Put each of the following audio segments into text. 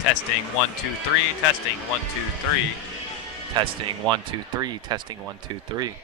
Testing 1 2 3. Testing 1 2 3. Testing 1 2 3. Testing 1 2 3.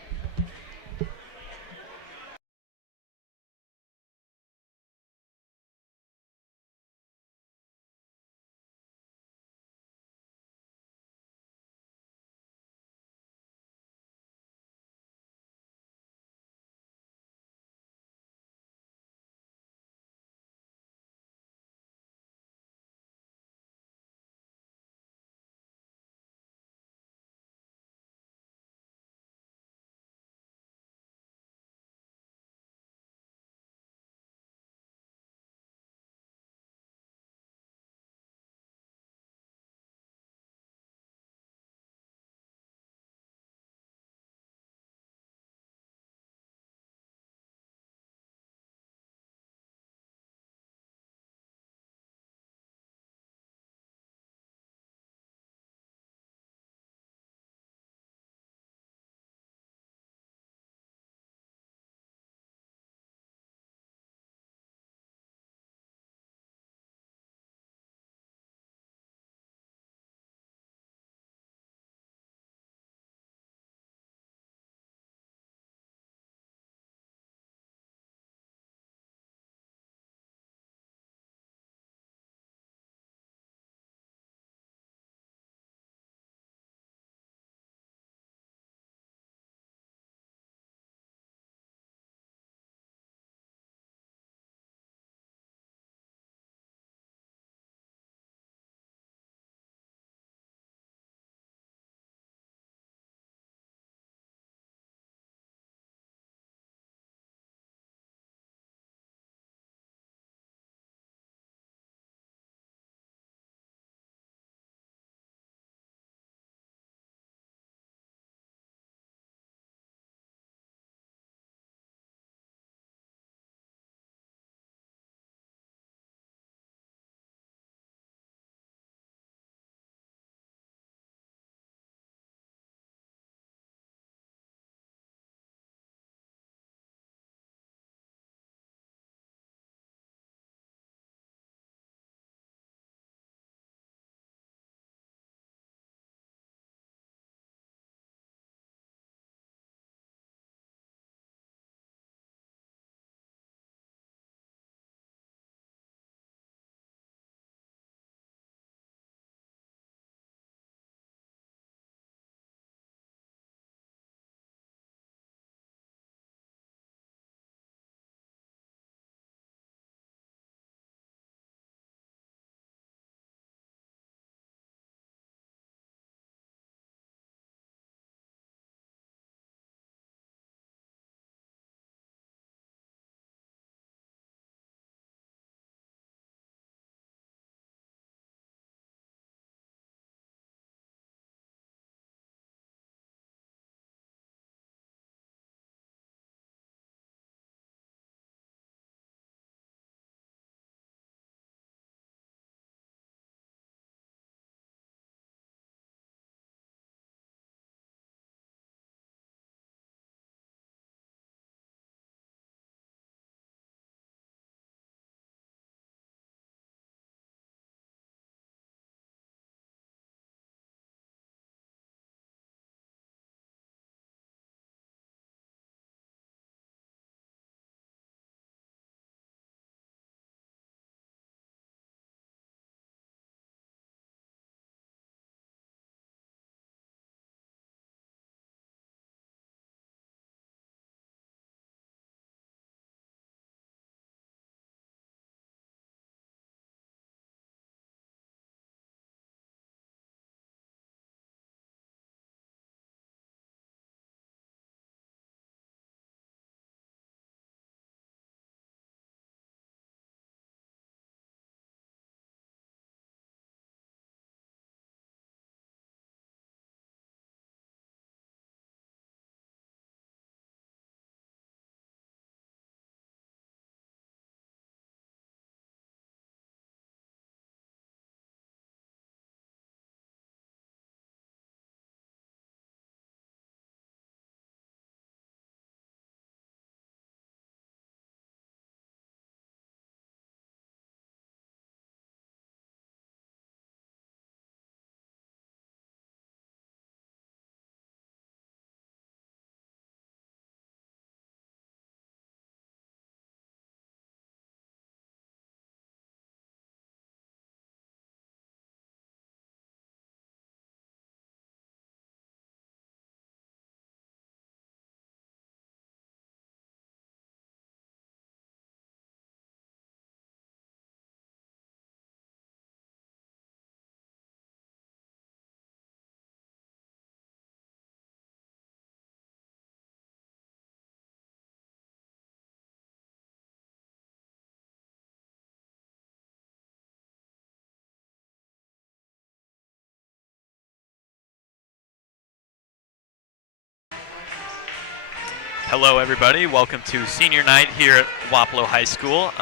Hello, everybody. Welcome to senior night here at Wapello High School.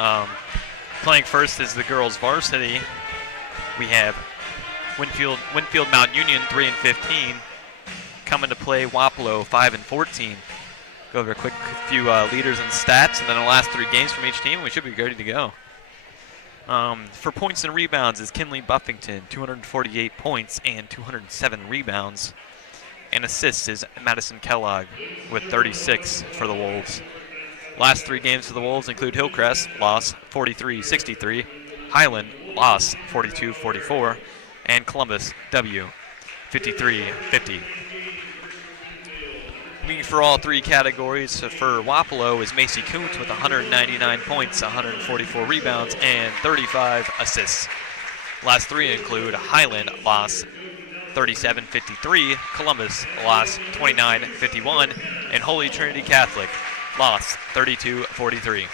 Playing first is the girls' varsity. We have Winfield Mount Union 3-15 coming to play Wapello 5-14. Go over a quick few leaders and stats, and then the last 3 games from each team. We should be ready to go. For points and rebounds is Kinley Buffington, 248 points and 207 rebounds. And assists is Madison Kellogg with 36 for the Wolves. Last 3 games for the Wolves include Hillcrest, loss 43-63, Highland, loss 42-44, and Columbus, W, 53-50. Leading for all 3 categories for Wapello is Macy Kuntz with 199 points, 144 rebounds, and 35 assists. Last 3 include Highland, loss 37-53, Columbus, loss 29-51, and Holy Trinity Catholic, loss 32-43.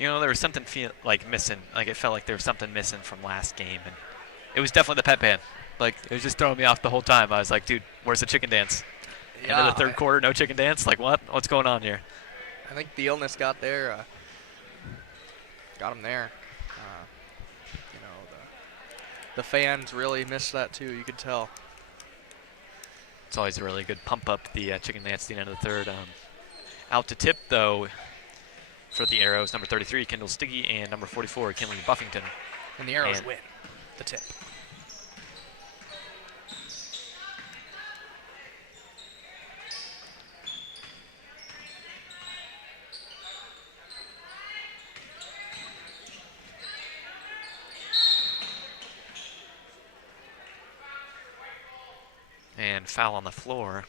You know, there was something missing. Like, it felt like there was something missing from last game, and it was definitely the pep band. Like, it was just throwing me off the whole time. I was like, dude, where's the chicken dance? Yeah, End of the third quarter, no chicken dance? Like, what? What's going on here? I think the illness got there, got him there. You know, the fans really missed that too. You could tell. It's always a really good pump up the chicken dance at the end of the third. Out to tip though for the Arrows, number 33, Kendall Stiggy, and number 44, Kinley Buffington. And the Arrows win the tip. And foul on the floor.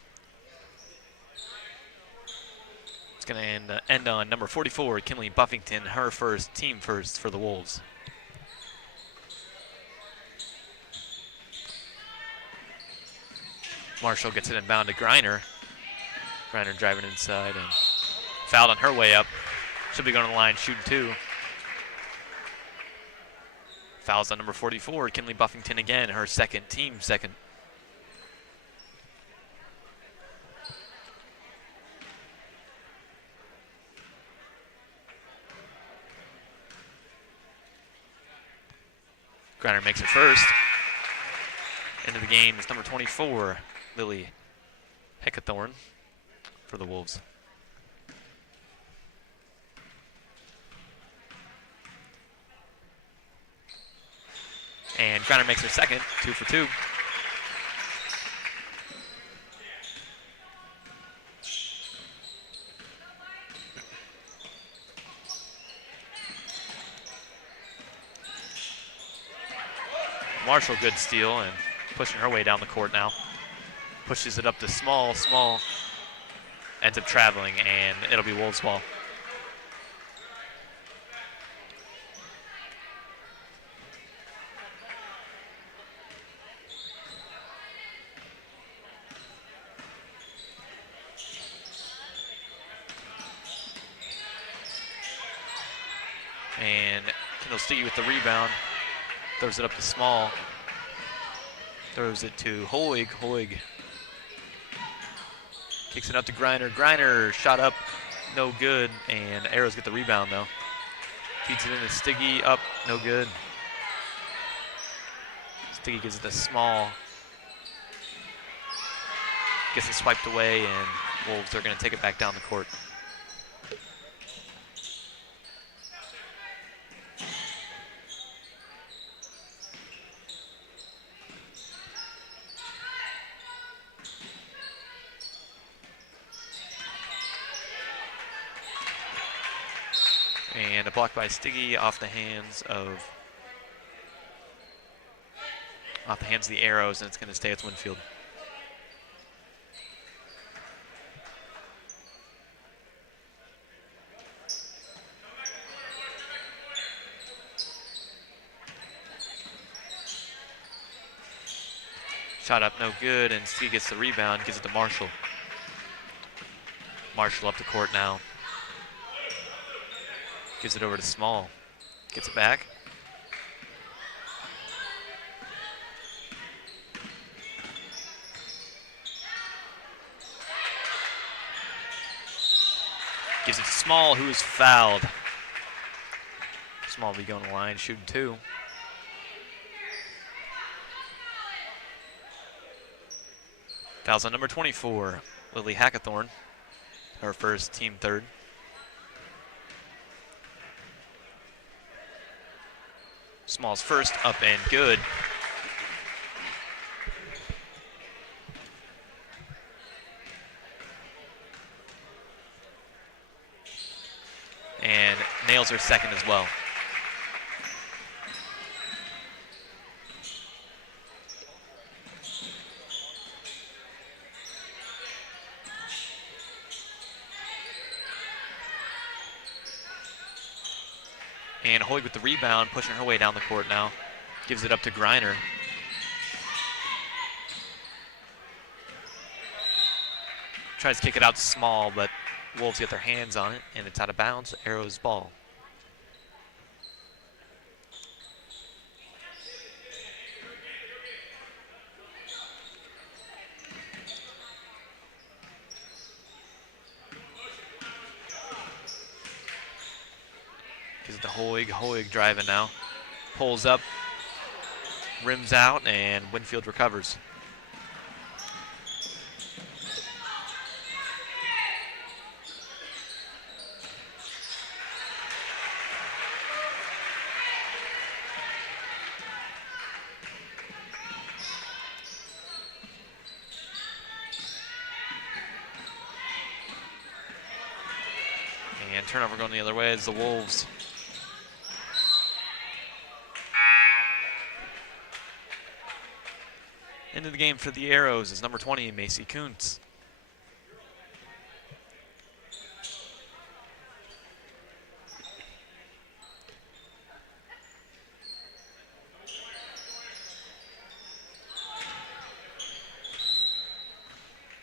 It's going to end on number 44, Kinley Buffington, her first, team first for the Wolves. Marshall gets it inbound to Griner. Griner driving inside and fouled on her way up. She'll be going to the line shooting 2. Fouls on number 44, Kinley Buffington again, her second, team second. Griner makes it first. Into the game is number 24, Lily Heckathorn for the Wolves. And Griner makes her second, 2 for 2. Marshall, good steal and pushing her way down the court now. Pushes it up to Small. Small ends up traveling, and it'll be Wolves' ball. And Kendall Stiggy with the rebound. Throws it up to Small. Throws it to Hoig. Hoig kicks it up to Griner. Griner shot up, no good. And Arrows get the rebound though. Feeds it into Stiggy, up, no good. Stiggy gives it to Small. Gets it swiped away, and Wolves are going to take it back down the court. And a block by Stiggy off the hands of the Arrows, and it's going to stay with Winfield. Shot up, no good, and Stiggy gets the rebound, gives it to Marshall. Marshall up the court now. Gives it over to Small. Gets it back. Gives it to Small, who is fouled. Small will be going to the line, shooting 2. Fouls on number 24, Lily Hackathorn, her first, team third. Small's first, up and good. And nails her second as well. And Hoig with the rebound, pushing her way down the court now. Gives it up to Griner. Tries to kick it out to Small, but Wolves get their hands on it, and it's out of bounds. Arrows ball. Gives it to Hoig. Hoig driving now. Pulls up, rims out, and Winfield recovers. And turnover going the other way is the Wolves. Into the game for the Arrows is number 20, Macy Kuntz.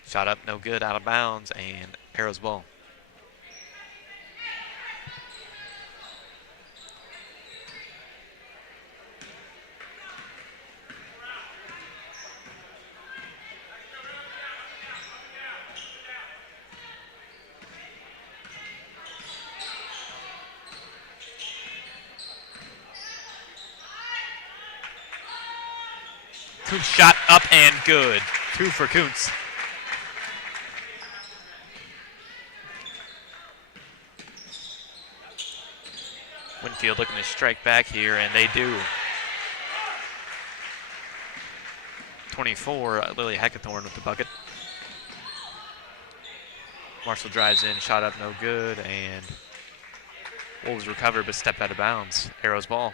Shot up, no good, out of bounds, and Arrows ball. Kuntz shot up and good. 2 for Kuntz. Winfield looking to strike back here, and they do. 24, Lily Heckathorn with the bucket. Marshall drives in, shot up, no good, and Wolves recover but stepped out of bounds. Arrows ball.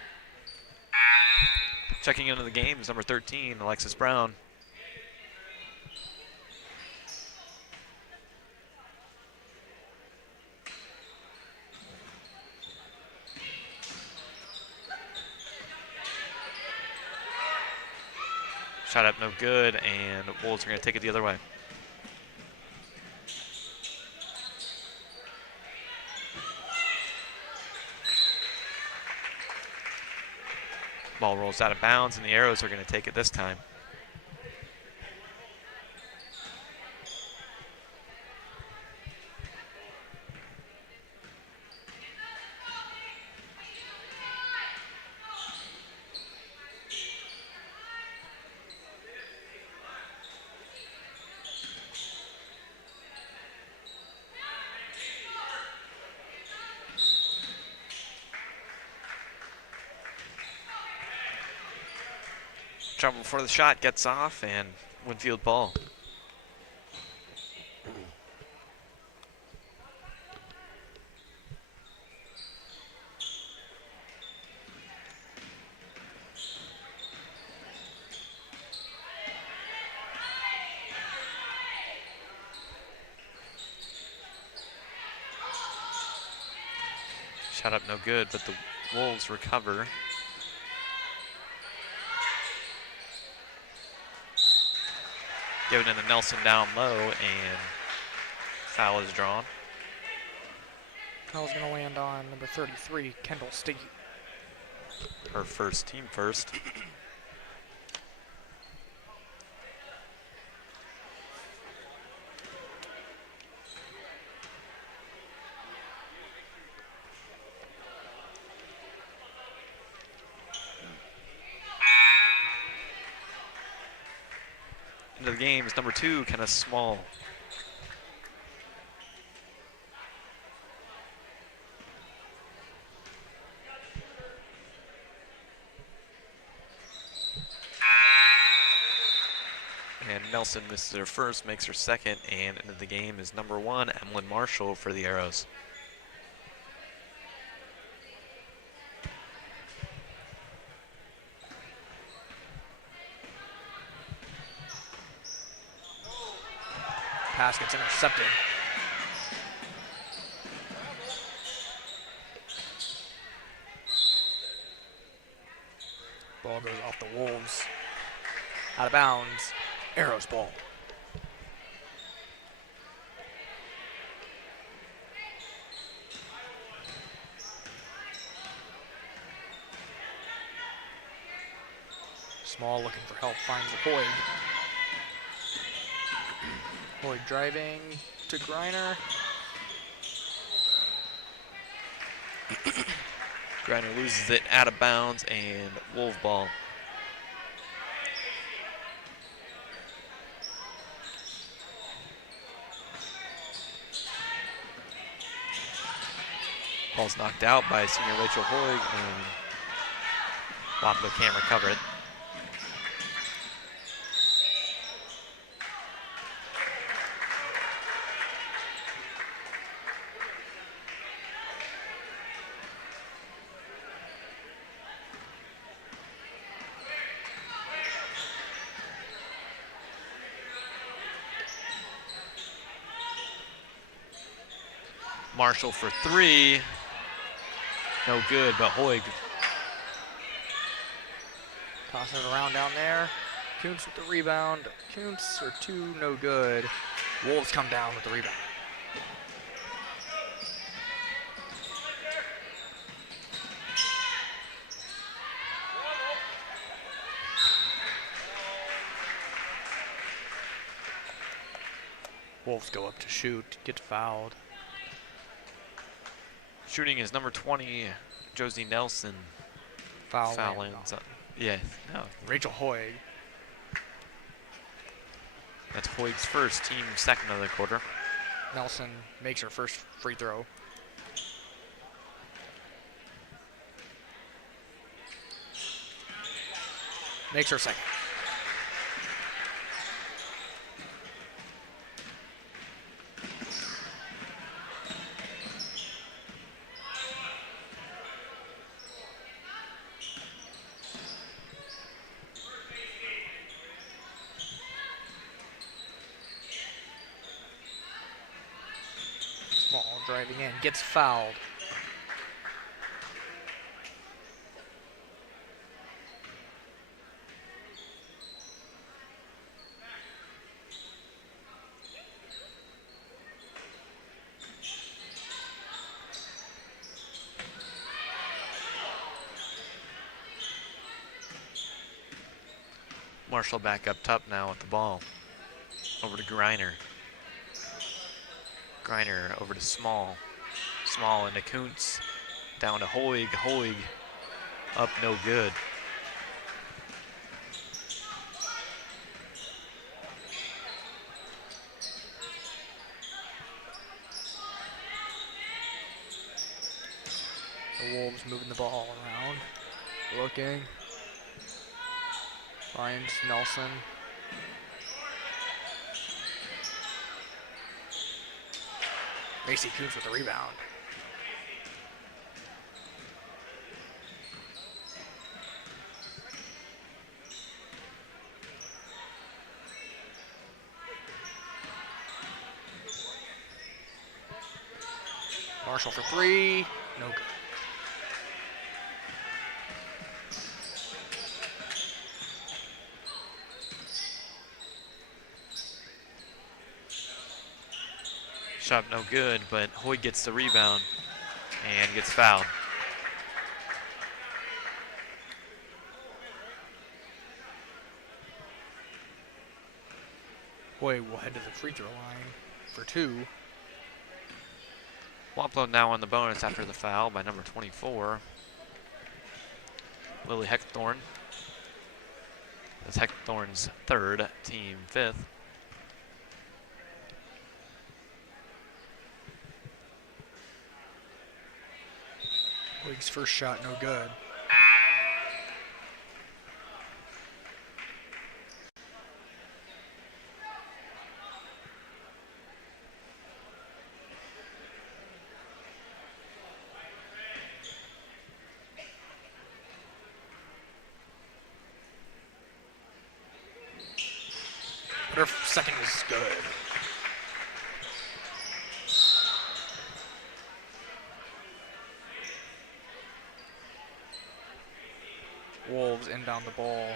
Checking into the game is number 13, Alexis Brown. Shot up, no good, and Wolves are going to take it the other way. Ball rolls out of bounds, and the Arrows are going to take it this time. Trouble before the shot, gets off, and Winfield ball. Shot up, no good, but the Wolves recover. Given it to Nelson down low, and foul is drawn. Foul's going to land on number 33, Kendall Stiggy. Her first, team first. Into the game is number 2, kind of small. And Nelson misses her first, makes her second, and into the game is number 1, Emlyn Marshall for the Arrows. Pass gets intercepted. Ball goes off the Wolves. Out of bounds. Arrows ball. Small looking for help, finds Hoyd. Hoyd driving to Griner. Griner loses it out of bounds, and Wolf ball. Ball's knocked out by senior Rachel Hoyd, and Wapello can't recover it. Marshall for three. No good, but Hoig. Tossing it around down there. Kuntz with the rebound. Kuntz for two, no good. Wolves come down with the rebound. Wolves go up to shoot, get fouled. Shooting is number 20, Josie Nelson. Foul Fouling. landed on Yeah, no. Rachel Hoig. That's Hoig's first, team second of the quarter. Nelson makes her first free throw. Makes her second. Small driving in, gets fouled. Marshall back up top now with the ball. Over to Griner. Griner over to Small. Small into Kuntz. Down to Hoig. Hoig up no good. The Wolves moving the ball around. Looking. Finds Nelson. Macy Kuntz with the rebound. Marshall for three. No good. Shot no good, but Hoig gets the rebound and gets fouled. Hoig will head to the free throw line for two. Waplo now on the bonus after the foul by number 24, Lily Heckthorn. That's Heckthorn's third, team fifth. Hoig's first shot, no good. But her second was good. Wolves inbound the ball,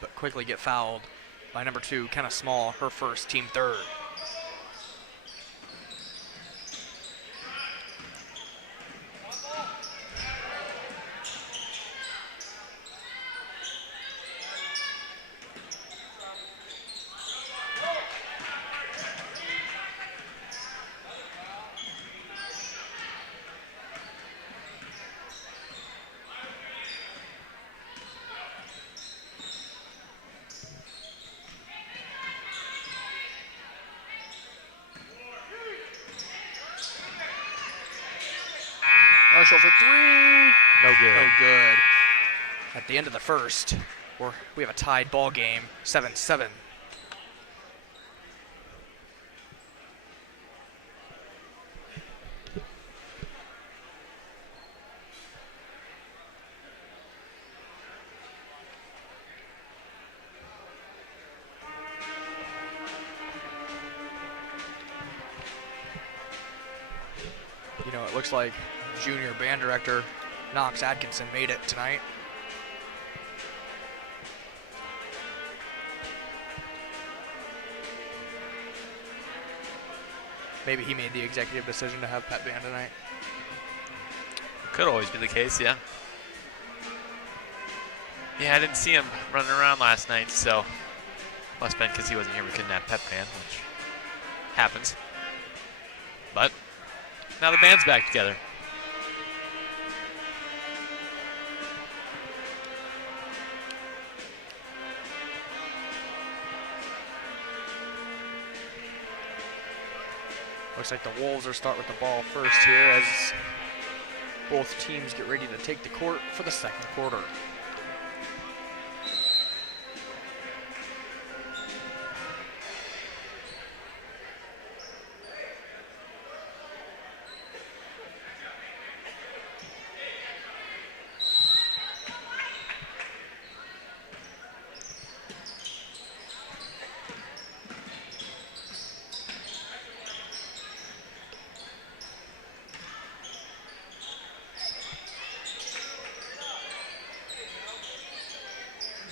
but quickly get fouled by number two, Kenna Small, her first, team third. Marshall for three. No good. No good. At the end of the first, we have a tied ball game, 7-7. it looks like junior band director Knox Atkinson made it tonight. Maybe he made the executive decision to have pep band tonight. Could always be the case, yeah. Yeah, I didn't see him running around last night, so must have been because he wasn't here. We couldn't have pep band, which happens. But now the band's back together. Looks like the Wolves are start with the ball first here as both teams get ready to take the court for the second quarter.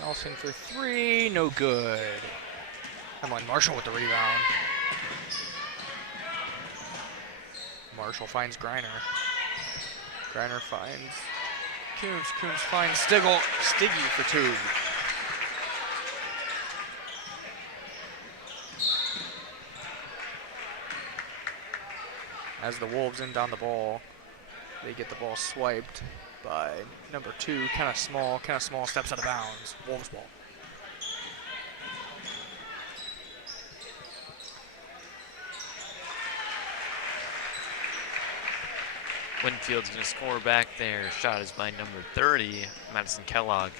Nelson for three, no good. Emily Marshall with the rebound. Marshall finds Greiner. Greiner finds Coons. Coons finds Stiggy for two. As the Wolves inbound the ball, they get the ball swiped by number two, kind of small, steps out of bounds. Wolves ball. Winfield's going to score back there. Shot is by number 30, Madison Kellogg.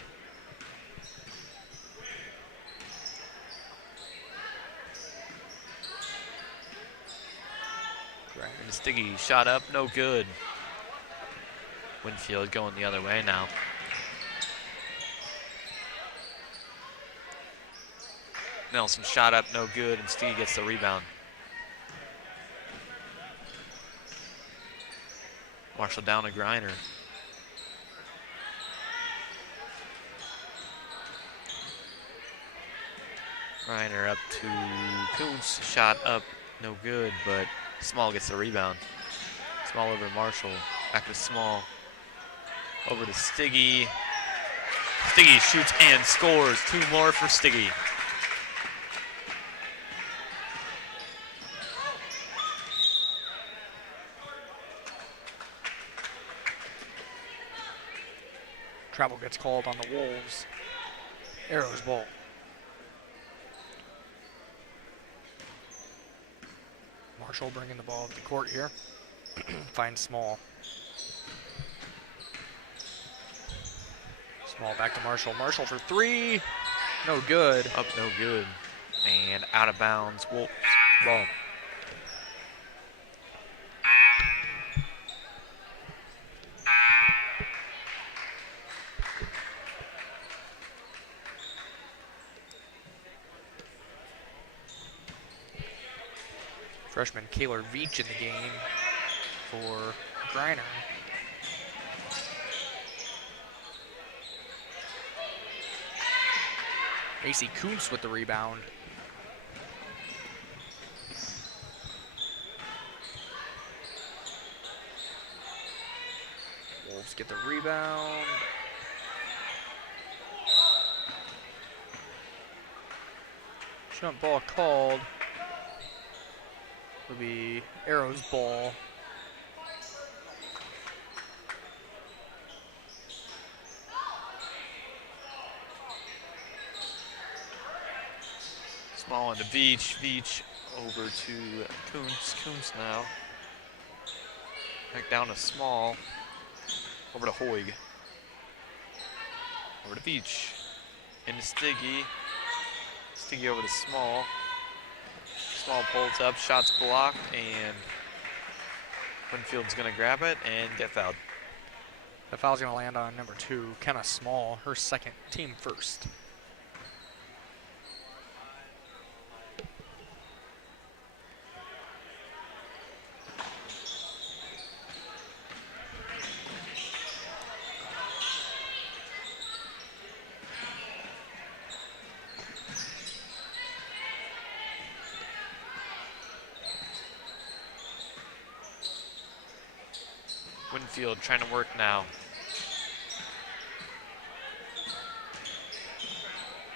And Stiggy shot up, no good. Winfield going the other way now. Nelson shot up, no good, and Stiggy gets the rebound. Marshall down to Greiner. Greiner up to Kuntz, shot up, no good, but Small gets the rebound. Small over to Marshall, back to Small. Over to Stiggy. Stiggy shoots and scores. Two more for Stiggy. Travel gets called on the Wolves. Arrows ball. Marshall bringing the ball to the court here. Finds Small. Small back to Marshall. Marshall for three. No good. Up, no good. And out of bounds. Wolves ball. Freshman Kaylor Veach in the game for Greiner. AC Kuntz with the rebound. Wolves get the rebound. Jump ball called. Will be Arrows ball. Small into Veach. Veach over to Kuntz. Kuntz now. Back down to Small. Over to Hoig. Over to Veach. Into Stiggy. Stiggy over to Small. Small pulls up, shots blocked, and Winfield's going to grab it and get fouled. The foul's going to land on number two, Kenna Small, her second, team first. Winfield trying to work now.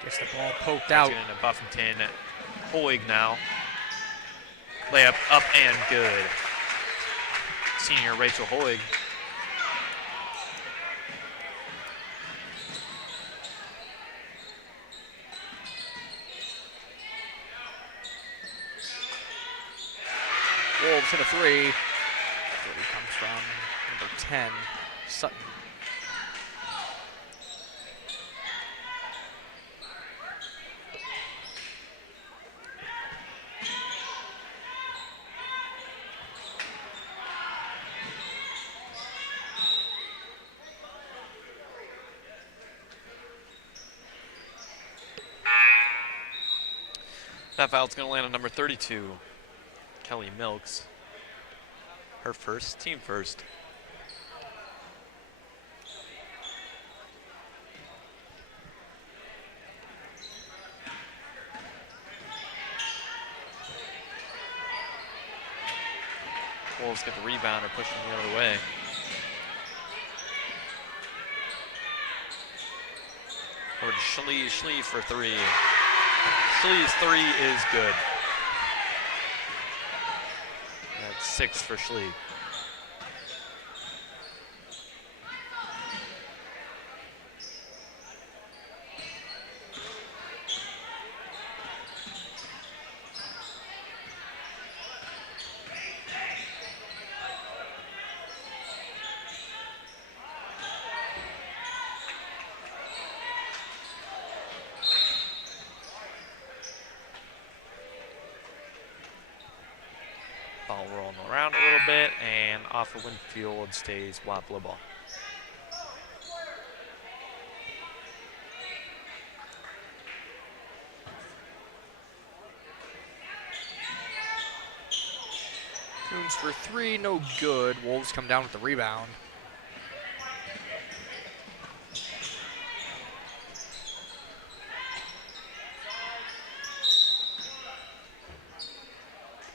Gets the ball poked Out. out. Into Buffington. Hoig now. Layup up and good. Senior Rachel Hoig. Wolves hit a three. Three comes from number 10, Sutton. That foul's going to land on number 32, Kelly Milks. Her first, team first. Wolves get the rebound or push them the other way. Over to Schlee. Schlee for three. Schlee's three is good. That's 6 for Schlee. Ball rolling around a little bit, and off of Winfield stays Waplo ball. Coons for three, no good. Wolves come down with the rebound.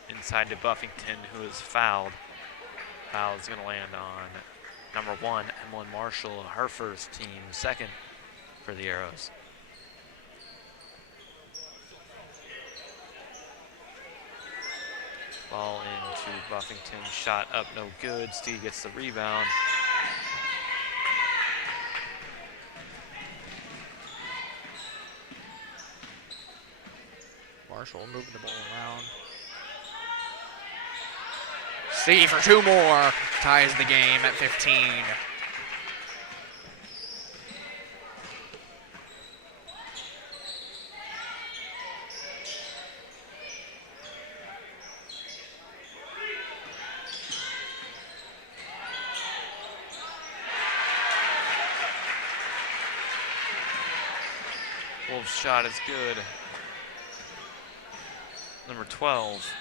Inside to Buffington, who is fouled. Foul is going to land on number 1, Emlyn Marshall, her first, team second for the Arrows. Ball into Buffington, shot up, no good. Steve gets the rebound. Marshall moving the ball around. C for two more. Ties the game at 15. Wolves' shot is good. Number 12,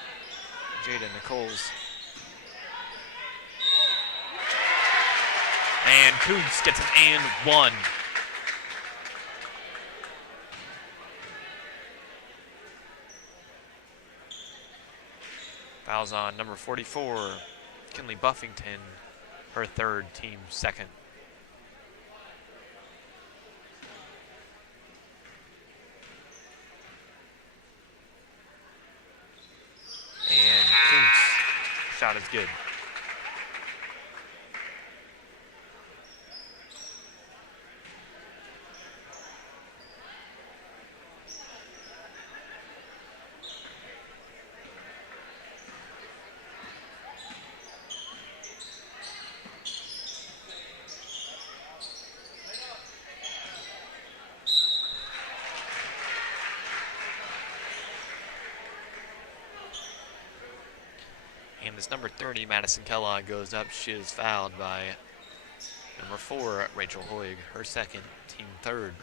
Jada Nichols. And Koontz gets an and one. Fouls on number 44, Kinley Buffington, her third, team second. And Koontz, shot is good. And this number 30, Madison Kellogg, goes up. She is fouled by number 4, Rachel Hoig, her second, team third.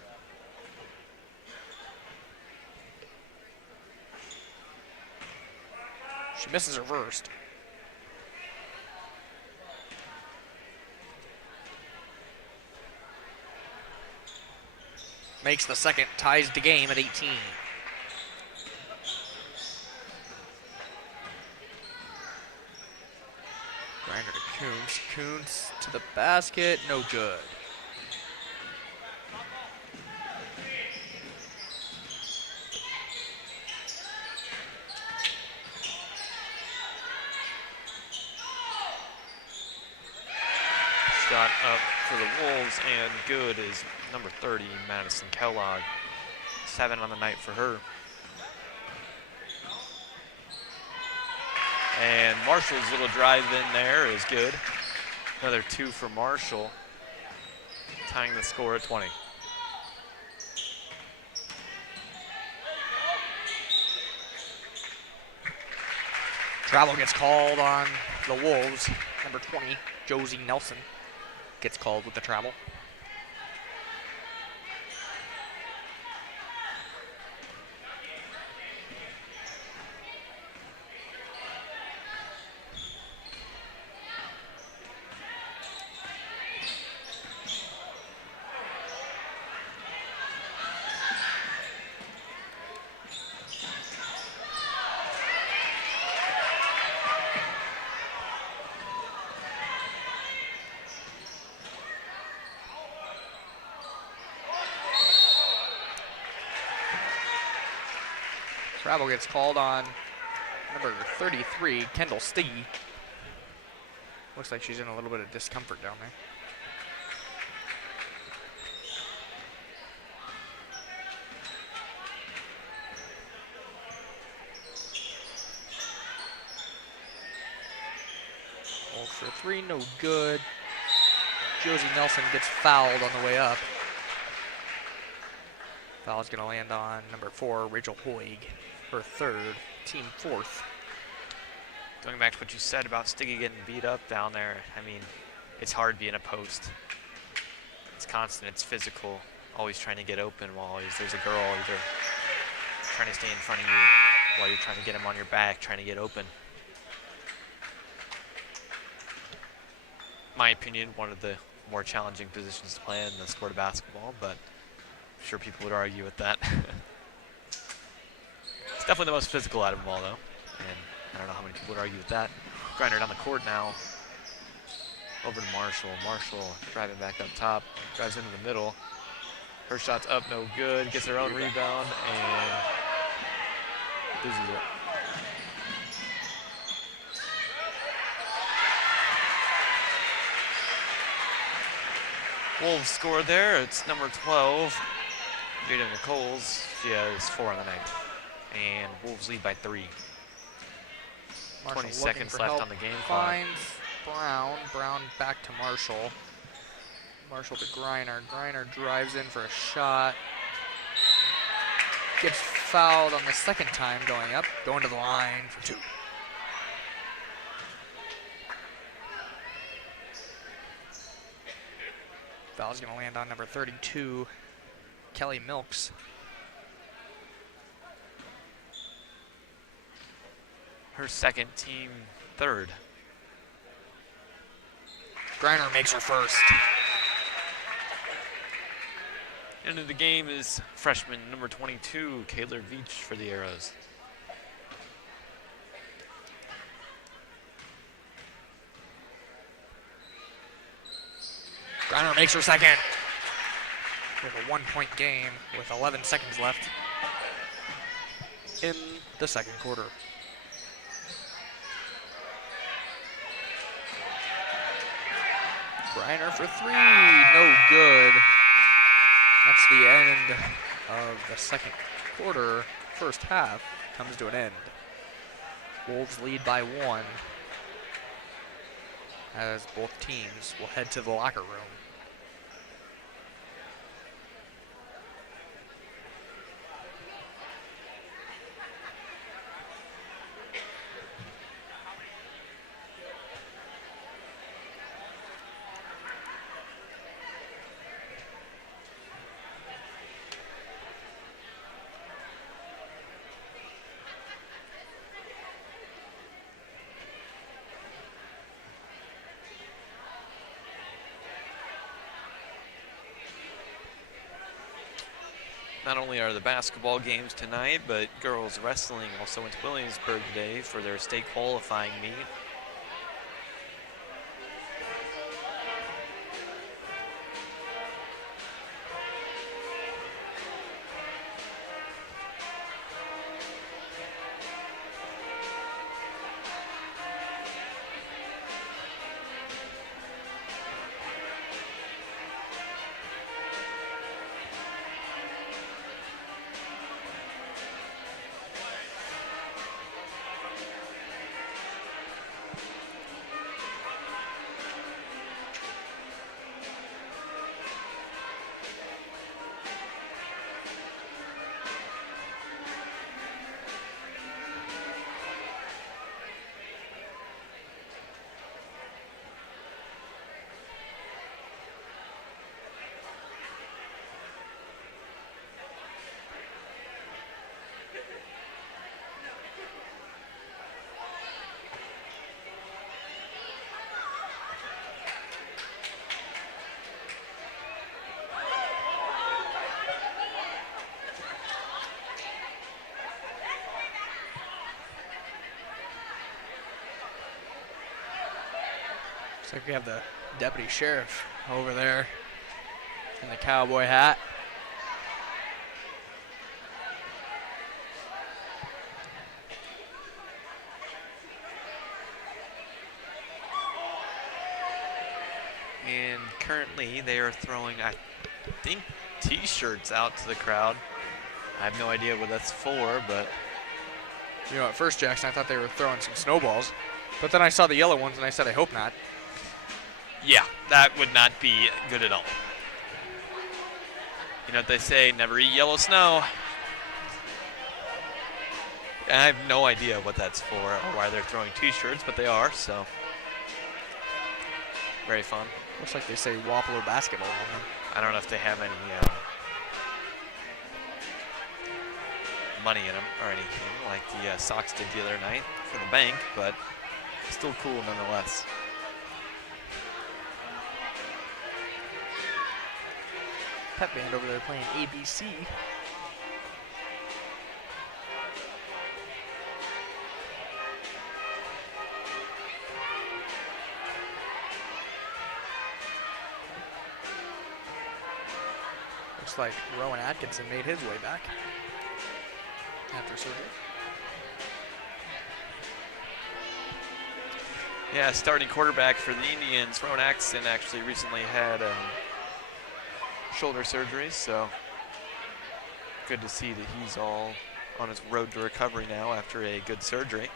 She misses her first. Makes the second, ties the game at 18. Grinder to Coons to the basket, no good. Shot up for the Wolves and good is number 30, Madison Kellogg. 7 on the night for her. And Marshall's little drive in there is good. Another 2 for Marshall, tying the score at 20. Travel gets called on the Wolves. Number 20, Josie Nelson, gets called with the travel. Travel gets called on number 33, Kendall Stiggy. Looks like she's in a little bit of discomfort down there. Hold for 3, no good. Josie Nelson gets fouled on the way up. Foul's going to land on number 4, Rachel Hoig, her 3rd, team 4th. Going back to what you said about Stiggy getting beat up down there, I mean, it's hard being a post. It's constant, it's physical, always trying to get open while there's a girl either trying to stay in front of you while you're trying to get them on your back, trying to get open. My opinion, one of the more challenging positions to play in the sport of basketball, but I'm sure people would argue with that. It's definitely the most physical out of them all, though. And I don't know how many people would argue with that. Grinder down the court now. Over to Marshall. Marshall driving back up top. Drives into the middle. Her shot's up, no good. Gets her own rebound and loses it. Wolves score there. It's number 12, Jada Nichols. She has 4 on the night. And Wolves lead by 3. Marshall 20 seconds left on the game clock. Finds Brown. Brown back to Marshall. Marshall to Griner. Griner drives in for a shot. Gets fouled on the second time going up. Going to the line for 2. Foul's going to land on number 32, Kelly Milks. Her second, team 3rd. Griner makes her first. End of the game is freshman number 22, Kayla Veach for the Arrows. Griner makes her second. We have a 1-point game with 11 seconds left in the second quarter. Griner for 3, no good. That's the end of the second quarter. First half comes to an end. Wolves lead by 1 as both teams will head to the locker room. Not only are the basketball games tonight, but girls wrestling also went to Williamsburg today for their state qualifying meet. Looks like we have the deputy sheriff over there in the cowboy hat. And currently they are throwing, I think, T-shirts out to the crowd. I have no idea what that's for, but You know, at first, Jackson, I thought they were throwing some snowballs. But then I saw the yellow ones and I said, I hope not. yeah, that would not be good at all. You know what they say, never eat yellow snow. I have no idea what that's for or why they're throwing T-shirts, but they are, so very fun. Looks like they say Wapello basketball on them. I don't know if they have any money in them or anything like the Sox did the other night for the bank, but still cool nonetheless. Pep band over there playing ABC. Looks like Rowan Atkinson made his way back after surgery. Yeah, starting quarterback for the Indians, Rowan Atkinson, actually recently had shoulder surgery, so good to see that he's all on his road to recovery now after a good surgery.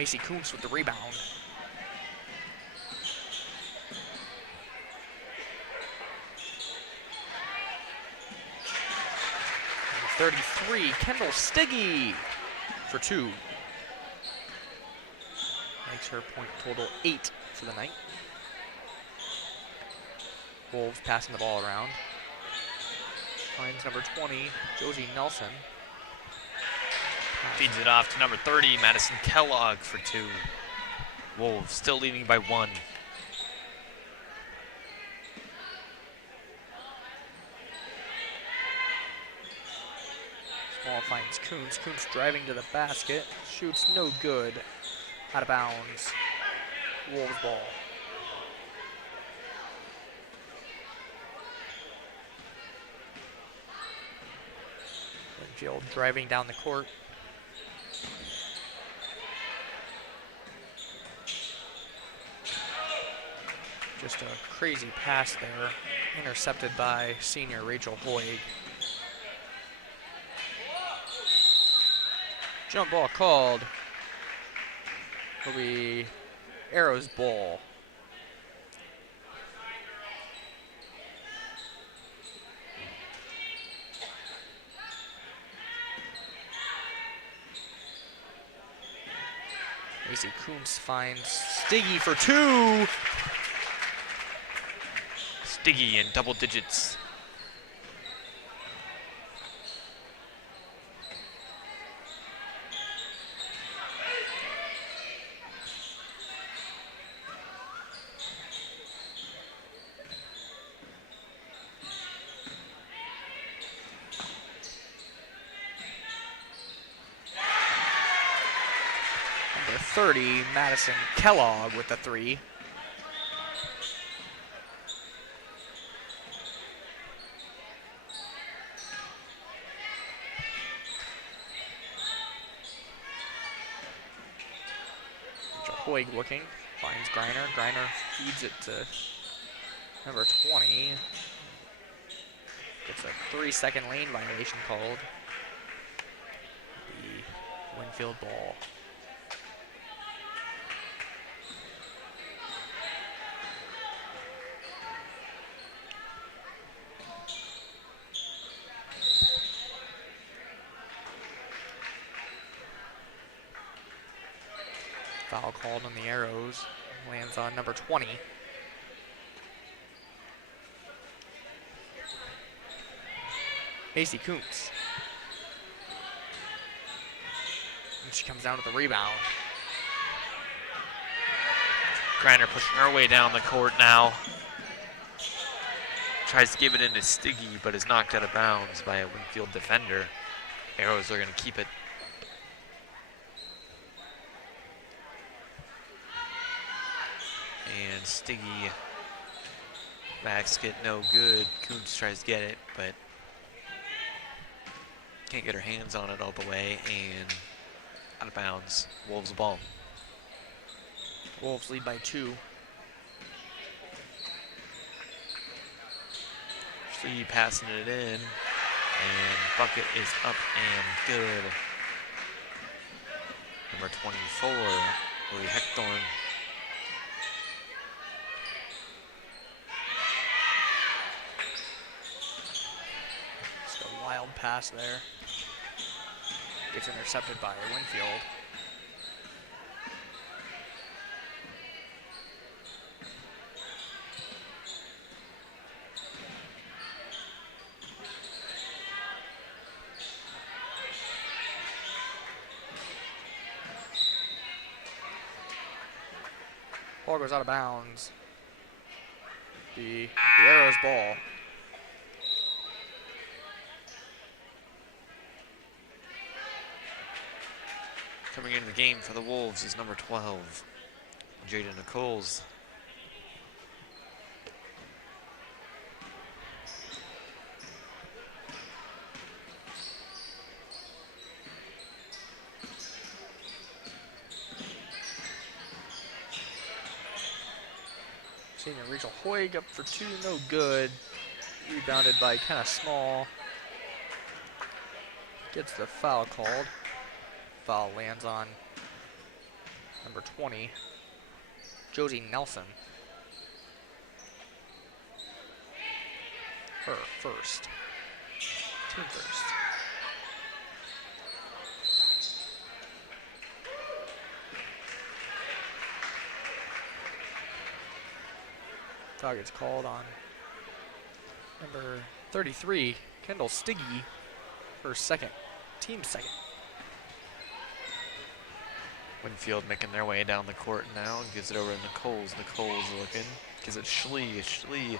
Macy Kuntz with the rebound. Number 33, Kendall Stiggy for 2. Makes her point total 8 for the night. Wolves passing the ball around. Finds number 20, Josie Nelson. Feeds it off to number 30, Madison Kellogg for 2. Wolves still leading by 1. Small finds Kuntz. Kuntz driving to the basket. Shoots no good. Out of bounds. Wolves ball. Winfield driving down the court. Just a crazy pass there. Intercepted by senior Rachel Hoig. Jump ball called. Will be Arrow's ball. Macy Kuntz finds Stiggy for 2. Stiggy in double digits. Number 30, Madison Kellogg with the 3. Hoig looking, finds Greiner. Greiner feeds it to number 20. Gets a 3-second lane violation called. The Winfield ball. Foul called on the Arrows. Lands on number 20. Macy Kuntz. And she comes down to the rebound. Greiner pushing her way down the court now. Tries to give it into Stiggy, but is knocked out of bounds by a Winfield defender. Arrows are going to keep it. And Stiggy, basket no good. Kuntz tries to get it, but can't get her hands on it all the way, and out of bounds. Wolves ball. Wolves lead by 2. Stiggy passing it in, and bucket is up and good. Number 24, Louis Heckthorn. Just a wild pass there. Gets intercepted by Winfield. Ball goes out of bounds. The Arrows ball. Coming into the game for the Wolves is number 12, Jada Nichols. Senior Rachel Hoig up for 2, no good. Rebounded by kind of Small. Gets the foul called. Foul lands on number 20, Josie Nelson. Her first. Team first. Foul gets called on number 33, Kendall Stiggy, her second. Team second. Winfield making their way down the court now. Gives it over to Nichols. Nichols looking. Gives it Schlee. Schlee.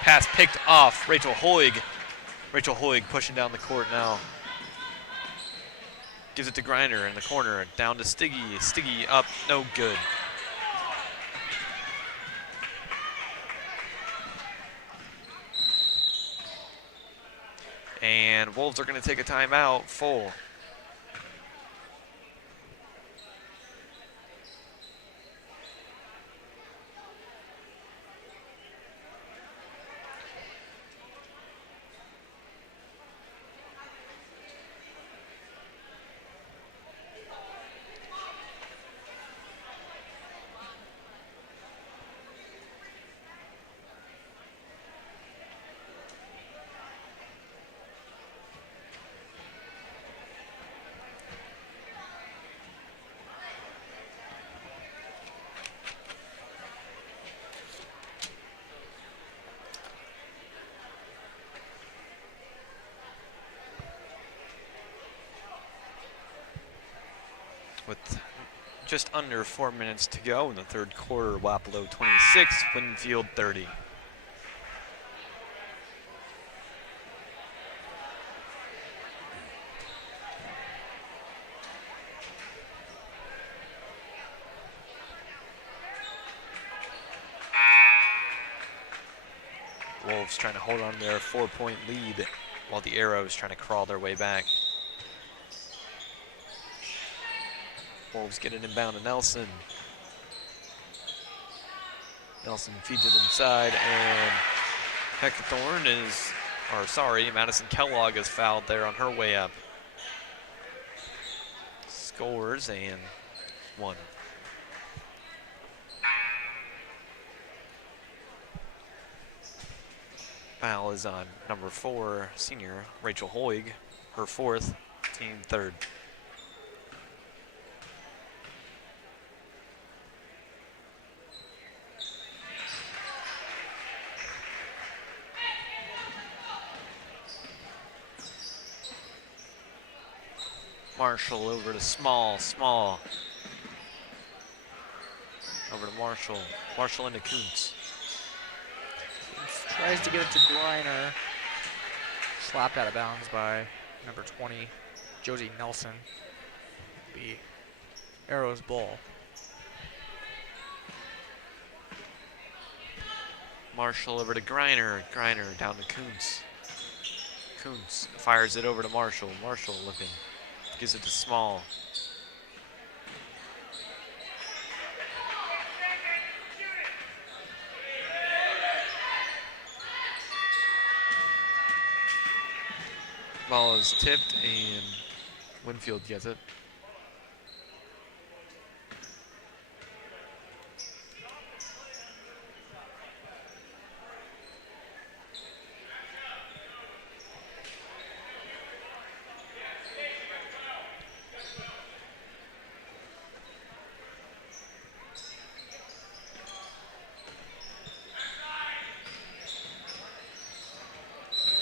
Pass picked off. Rachel Hoig. Rachel Hoig pushing down the court now. Gives it to Griner in the corner. Down to Stiggy. Stiggy up. No good. And Wolves are going to take a timeout full. With just under 4 minutes to go in the third quarter, Wapello 26, Winfield 30. Wolves trying to hold on to their 4-point lead while the Arrows trying to crawl their way back. Wolves get it inbound to Nelson. Nelson feeds it inside, and Heckathorn is, or sorry, Madison Kellogg is fouled there on her way up. Scores and one. Foul is on number 4, senior Rachel Hoig, her fourth, team third. Marshall over to Small. Over to Marshall. Marshall into Kuntz. Tries to get it to Griner. Slapped out of bounds by number 20, Josie Nelson. Be Arrow's ball. Marshall over to Griner. Griner down to Kuntz. Kuntz fires it over to Marshall. Marshall looking. Gives it to Small. Ball is tipped and Winfield gets it.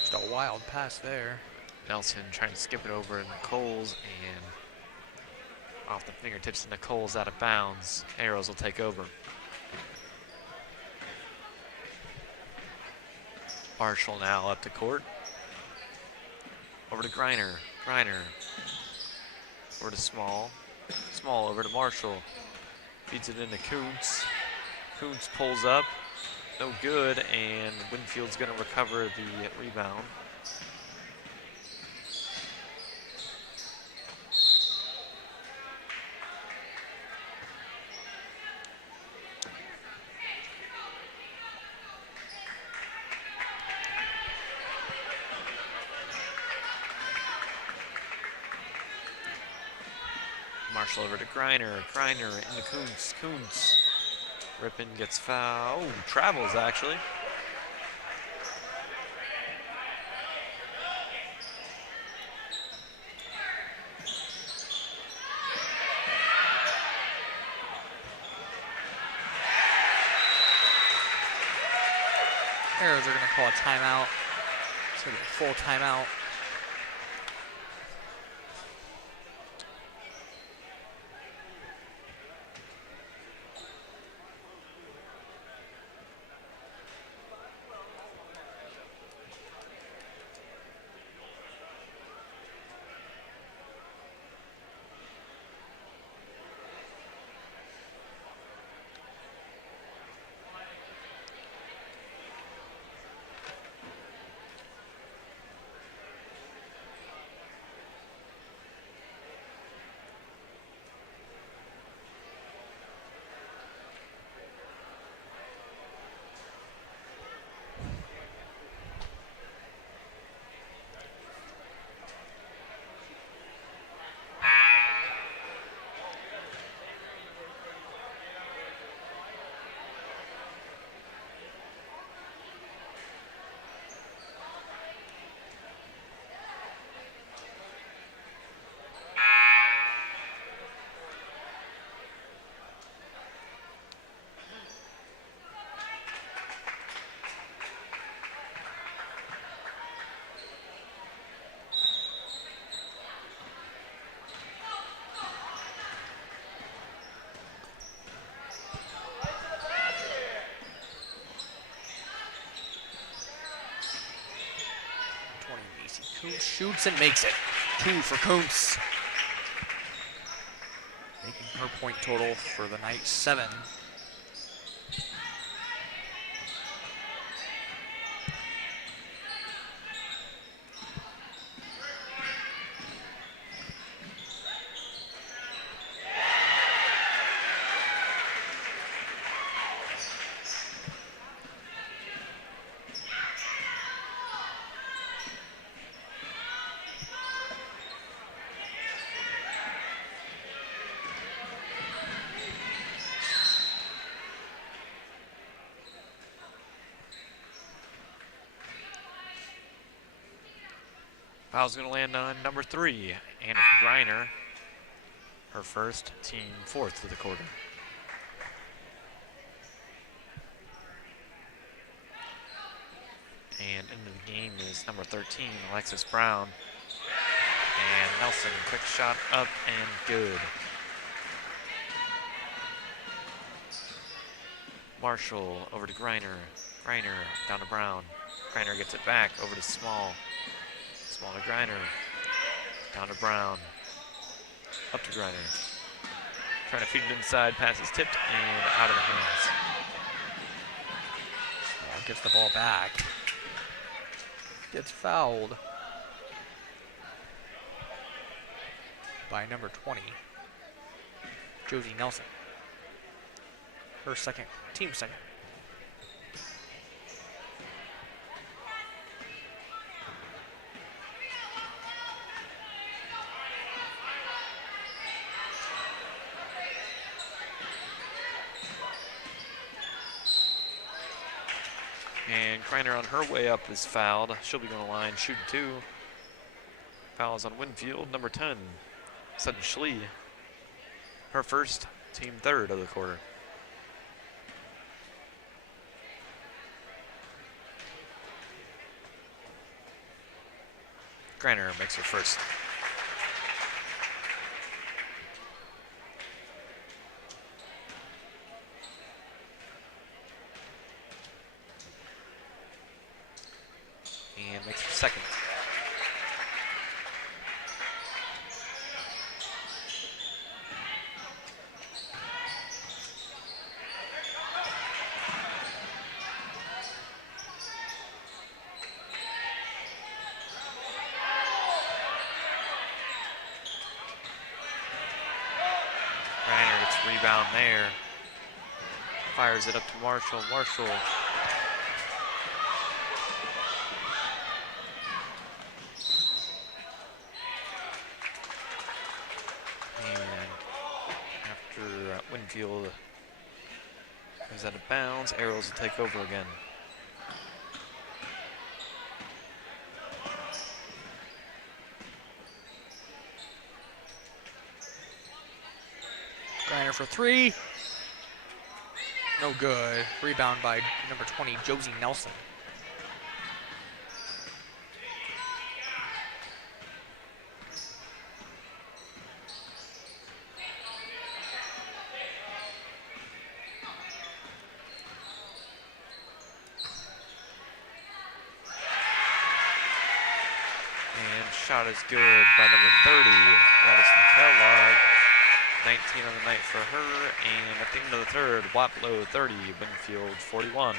Just a wild pass there. Nelson trying to skip it over to Nichols, and off the fingertips of Nichols out of bounds. Arrows will take over. Marshall now up to court. Over to Griner. Griner. Over to Small. Small over to Marshall. Feeds it into Kuntz. Kuntz pulls up. No good, and Winfield's going to recover the rebound. Marshall over to Griner. Griner into Kuntz. Kuntz. Rippin gets fouled. Oh, travels actually. Arrows are going to call a timeout. It's going to be a full timeout. Kuntz shoots and makes it. 2 for Kuntz. Making her point total for the night 7. Foul's going to land on number 3, Anna Griner. Her first, team 4th of the quarter. And into the game is number 13, Alexis Brown. And Nelson, quick shot up and good. Marshall over to Griner. Griner down to Brown. Griner gets it back over to Small. Small to Griner. Down to Brown. Up to Griner. Trying to feed it inside. Pass is tipped and out of the hands. Small gets the ball back. Gets fouled by number 20, Josie Nelson. Her second, team second. And Griner on her way up is fouled. She'll be going to line, shooting 2. Fouls on Winfield, number 10, Sutton Schlee. Her first, team 3rd of the quarter. Griner makes her first. And makes her second. Griner gets a rebound there. Fires it up to Marshall. Marshall. And Winfield is out of bounds. Arrows will take over again. Griner for three. No good. Rebound by number 20, Josie Nelson. And shot is good by number 30, Madison Kellogg. 19 on the night for her, and at the end of the third, Wapello 30, Winfield 41.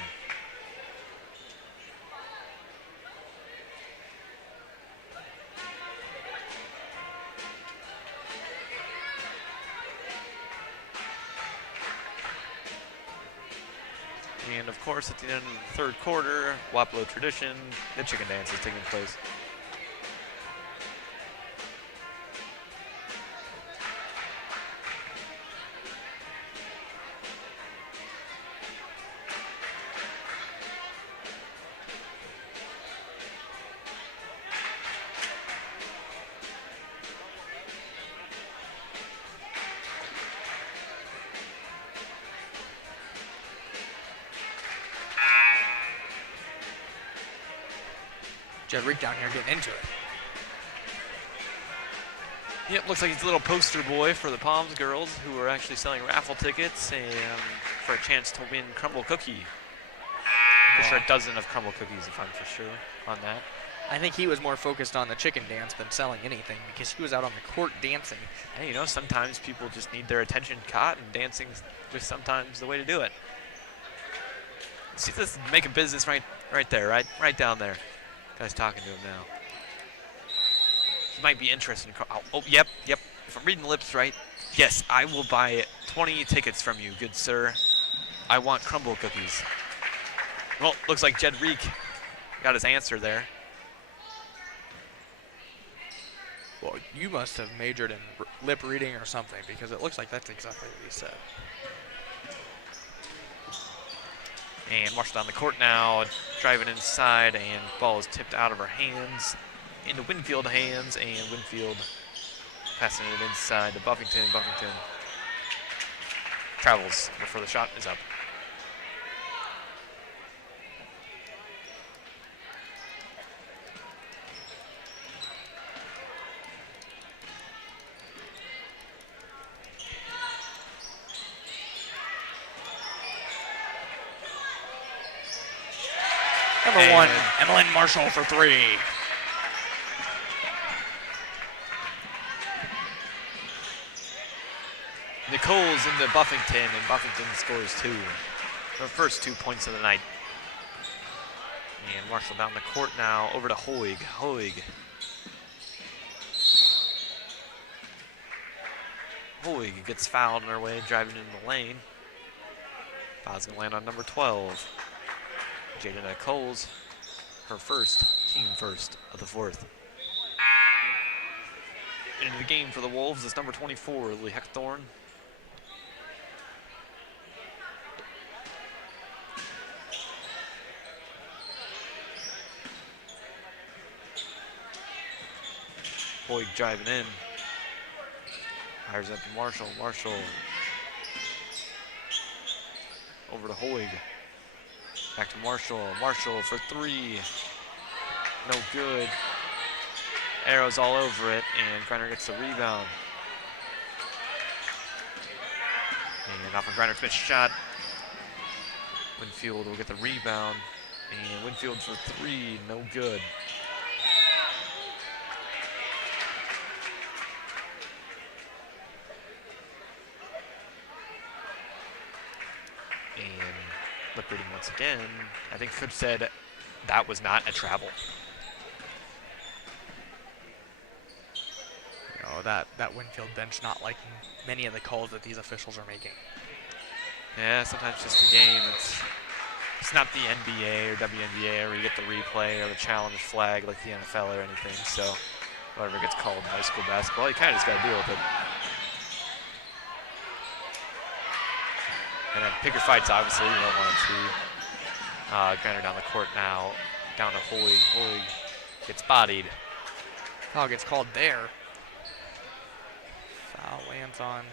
And of course, at the end of the third quarter, Wapello tradition, the chicken dance is taking place. Jedrick down here getting into it. Yep, looks like he's a little poster boy for the Palms girls who are actually selling raffle tickets and for a chance to win Crumble Cookie. For sure a dozen of Crumble Cookies if I'm for sure on that. I think he was more focused on the chicken dance than selling anything because he was out on the court dancing. Hey, you know, sometimes people just need their attention caught, and dancing's just sometimes the way to do it. See, let's make a business right there, right down there. Guy's talking to him now. He might be interested in. Oh, yep. If I'm reading the lips right, yes, I will buy 20 tickets from you, good sir. I want Crumble Cookies. Well, looks like Jed Reek got his answer there. Well, you must have majored in lip reading or something because it looks like that's exactly what he said. And Marshall down the court now, driving inside, and ball is tipped out of her hands into Winfield hands, and Winfield passing it inside to Buffington. Buffington travels before the shot is up. Number one, Emmeline Marshall for three. Nicole's into Buffington, and Buffington scores two. Her first 2 points of the night. And Marshall down the court now, over to Hoig. Hoig gets fouled on her way, driving into the lane. Foul's gonna land on number 12. Jada Nicole's, her first, team first of the fourth. Into the game for the Wolves is number 24, Lee Heckthorn. Boyd driving in. Fires up to Marshall. Marshall over to Hoig. Back to Marshall. Marshall for three. No good. Arrows all over it, and Griner gets the rebound. And off of Griner's missed shot. Winfield will get the rebound. And Winfield for three. No good. Lip reading once again. I think Coach said that was not a travel. You know, that Winfield bench not liking many of the calls that these officials are making. Yeah, sometimes just a game. It's not the NBA or WNBA where you get the replay or the challenge flag like the NFL or anything. So whatever gets called in high school basketball, you kind of just got to deal with it. And then pick your fights, obviously. You don't want to see Griner down the court now. Down to Hoig. Hoig gets bodied. Foul gets called there. Foul lands on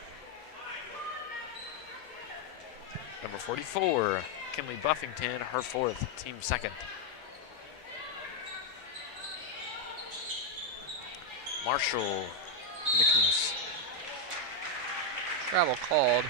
Number 44, Kinley Buffington, her fourth, team second. Marshall Nichols. travel called.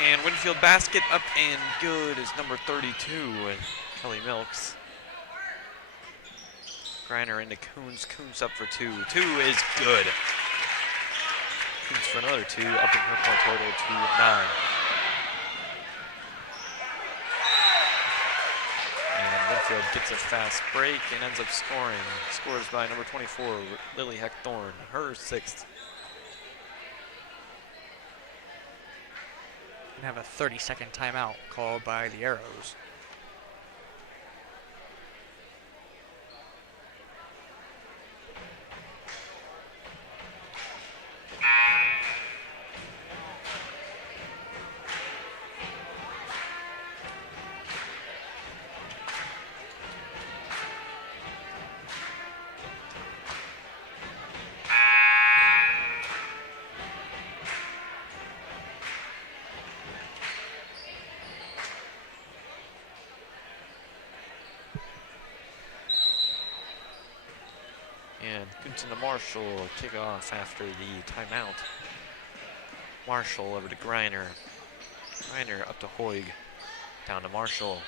And Winfield basket up and good is number 32 with Kelly Milks. Griner into Coons. Coons up for two. Two is good. Coons for another two, upping her point total to 9. And Winfield gets a fast break and ends up scoring. Scores by number 24, Lily Heckthorne, her 6th. And have a 30-second timeout called by the Arrows. And Gunton to Marshall kick off after the timeout. Marshall over to Griner. Griner up to Hoig. Down to Marshall.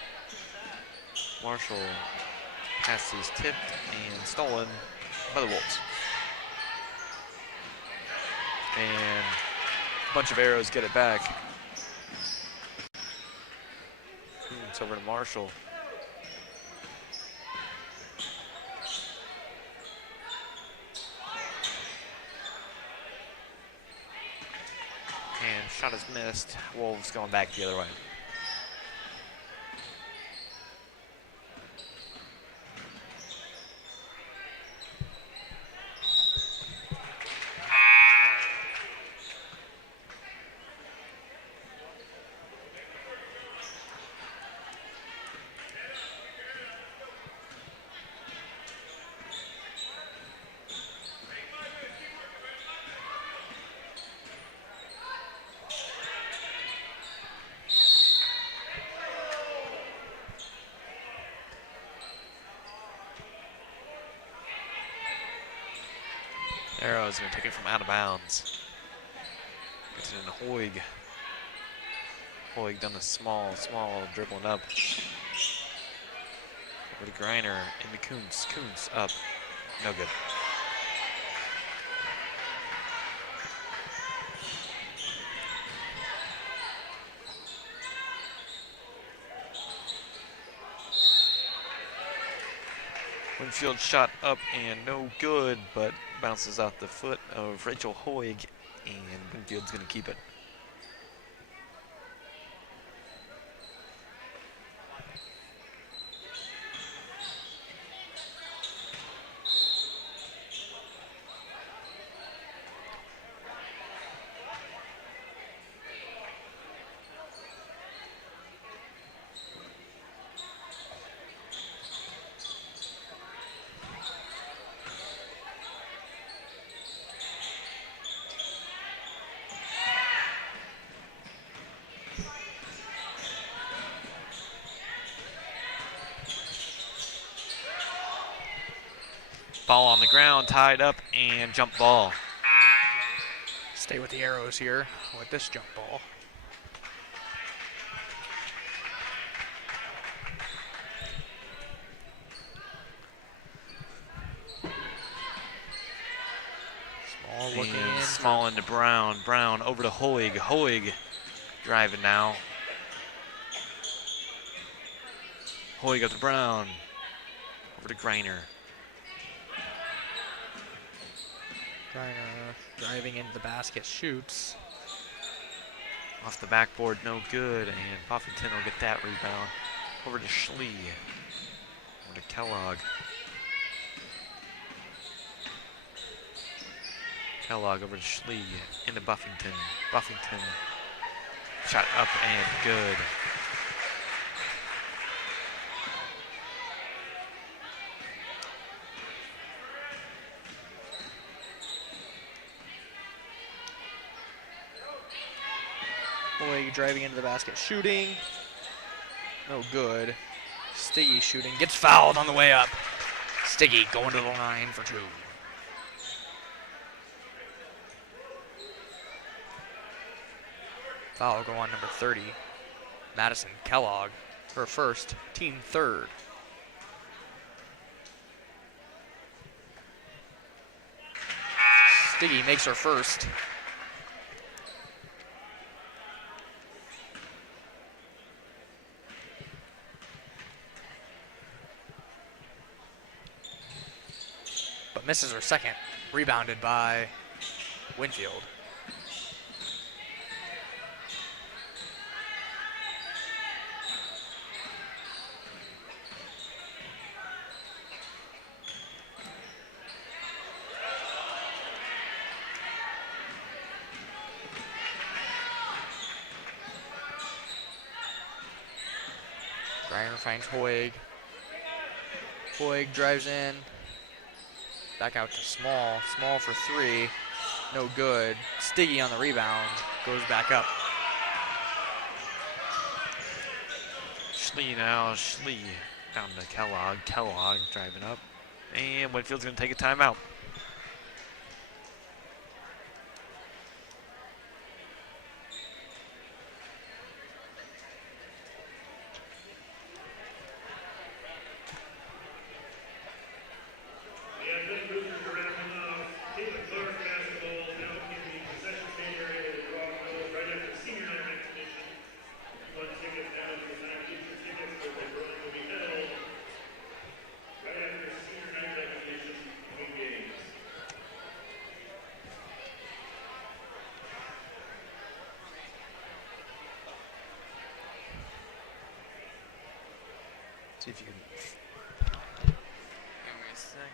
Marshall pass is tipped and stolen by the Wolves. And a bunch of Arrows get it back. It's over to Marshall. And shot is missed. Wolves going back the other way. Arrows going to take it from out of bounds. Gets it into Hoig. Hoig done a small dribbling up. Over to Griner, into Kuntz. Kuntz up. No good. Winfield shot up and no good, but bounces off the foot of Rachel Hoig, and Winfield's going to keep it. Ball on the ground, tied up, and jump ball. Stay with the Arrows here with this jump ball. Small looking in. Small into Brown. Brown over to Hoig. Hoig driving now. Hoig up to Brown. Over to Griner. Griner driving into the basket, shoots. Off the backboard, no good, and Buffington will get that rebound. Over to Schlee. Over to Kellogg. Kellogg over to Schlee, into Buffington. Buffington, shot up and good. Boy driving into the basket, shooting. No good. Stiggy shooting, gets fouled on the way up. Stiggy going to the line for 2. Foul go on number 30. Madison Kellogg, her first, team third. Stiggy makes her first. But misses her second. Rebounded by Winfield. Griner finds Hoig. Hoig drives in. Back out to Small. Small for 3. No good. Stiggy on the rebound. Goes back up. Schlee now. Schlee down to Kellogg. Kellogg driving up. And Winfield's going to take a timeout. See if you can. Give me a second.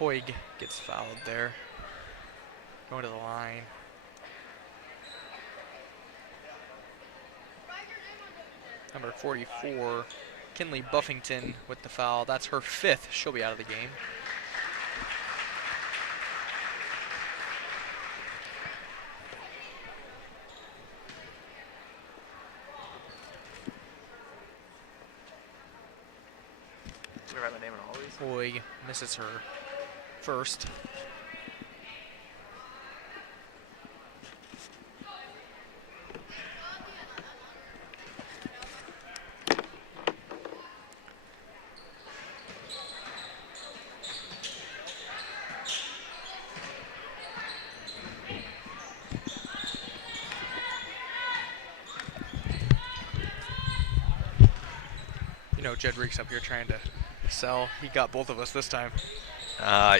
Hoig gets fouled there. Going to the line. Number 44, Kinley Buffington with the foul. That's her 5th. She'll be out of the game. Should I write my name on all these? Hoig misses her first. You know, Jed Reek's up here trying to sell. He got both of us this time.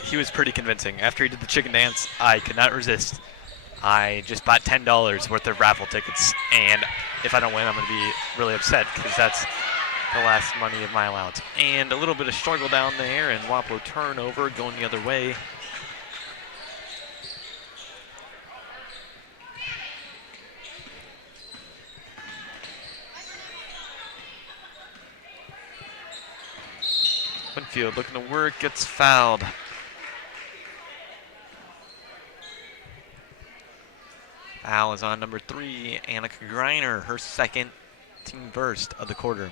He was pretty convincing. After he did the chicken dance, I could not resist. I just bought $10 worth of raffle tickets, and if I don't win, I'm going to be really upset because that's the last money of my allowance. And a little bit of struggle down there, and Waplo turnover going the other way. Winfield looking to work, gets fouled. Foul is on number 3, Annika Greiner, her second team first of the quarter.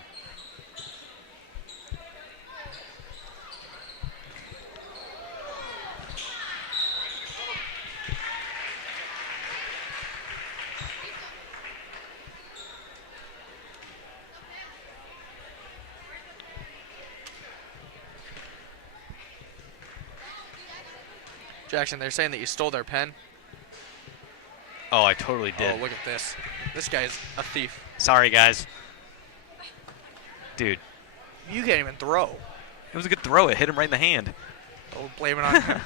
Jackson, they're saying that you stole their pen. Oh, I totally did. Oh, look at this. This guy's a thief. Sorry, guys. Dude, You can't even throw. it was a good throw. It hit him right in the hand. Oh, blame it on him.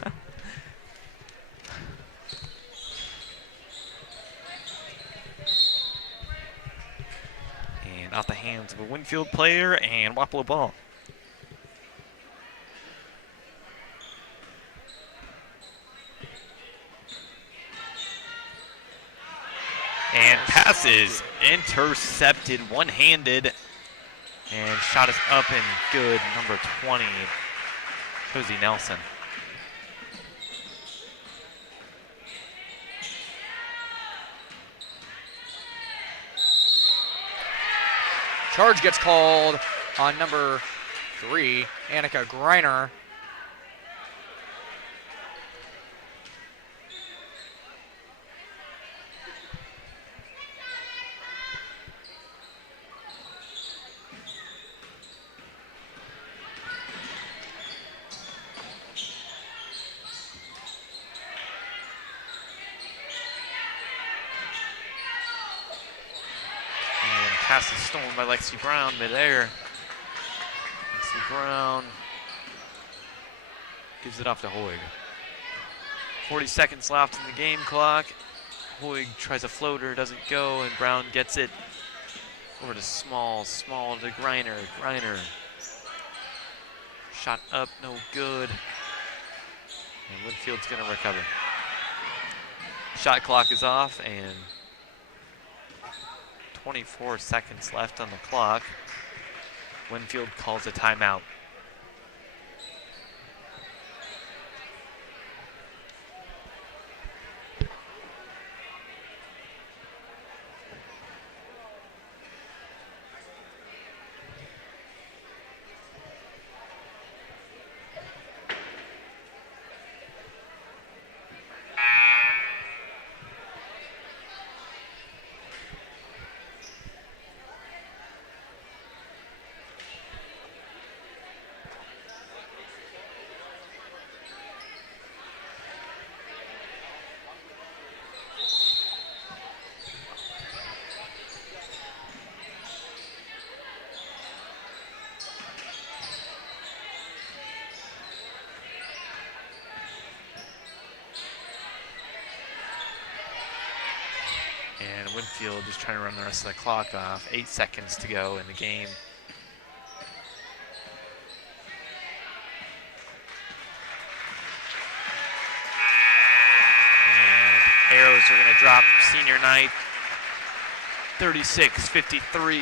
And off the hands of a Winfield player and Wapello ball. And passes intercepted one-handed. And shot is up and good. Number 20, Josie Nelson. Charge gets called on number 3, Annika Greiner. Pass is stolen by Lexi Brown midair. Lexi Brown gives it off to Hoig. 40 seconds left in the game clock. Hoig tries a floater, doesn't go, and Brown gets it over to Small to Greiner. Greiner. Shot up, no good. And Winfield's gonna recover. Shot clock is off, and 24 seconds left on the clock. Winfield calls a timeout. And Winfield just trying to run the rest of the clock off. 8 seconds to go in the game. And arrows are going to drop senior night. 36-53.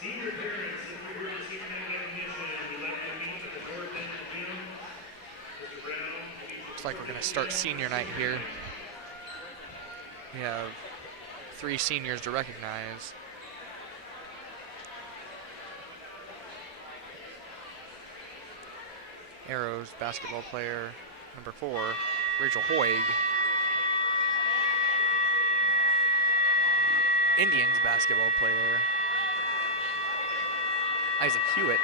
Senior parents, if you were to senior night recognition, we'd like to meet at the North End Gym. Mr. Brown, Looks like we're going to start senior night here. We have 3 seniors to recognize. Arrows basketball player number 4, Rachel Hoig. Indians basketball player, Isaac Hewitt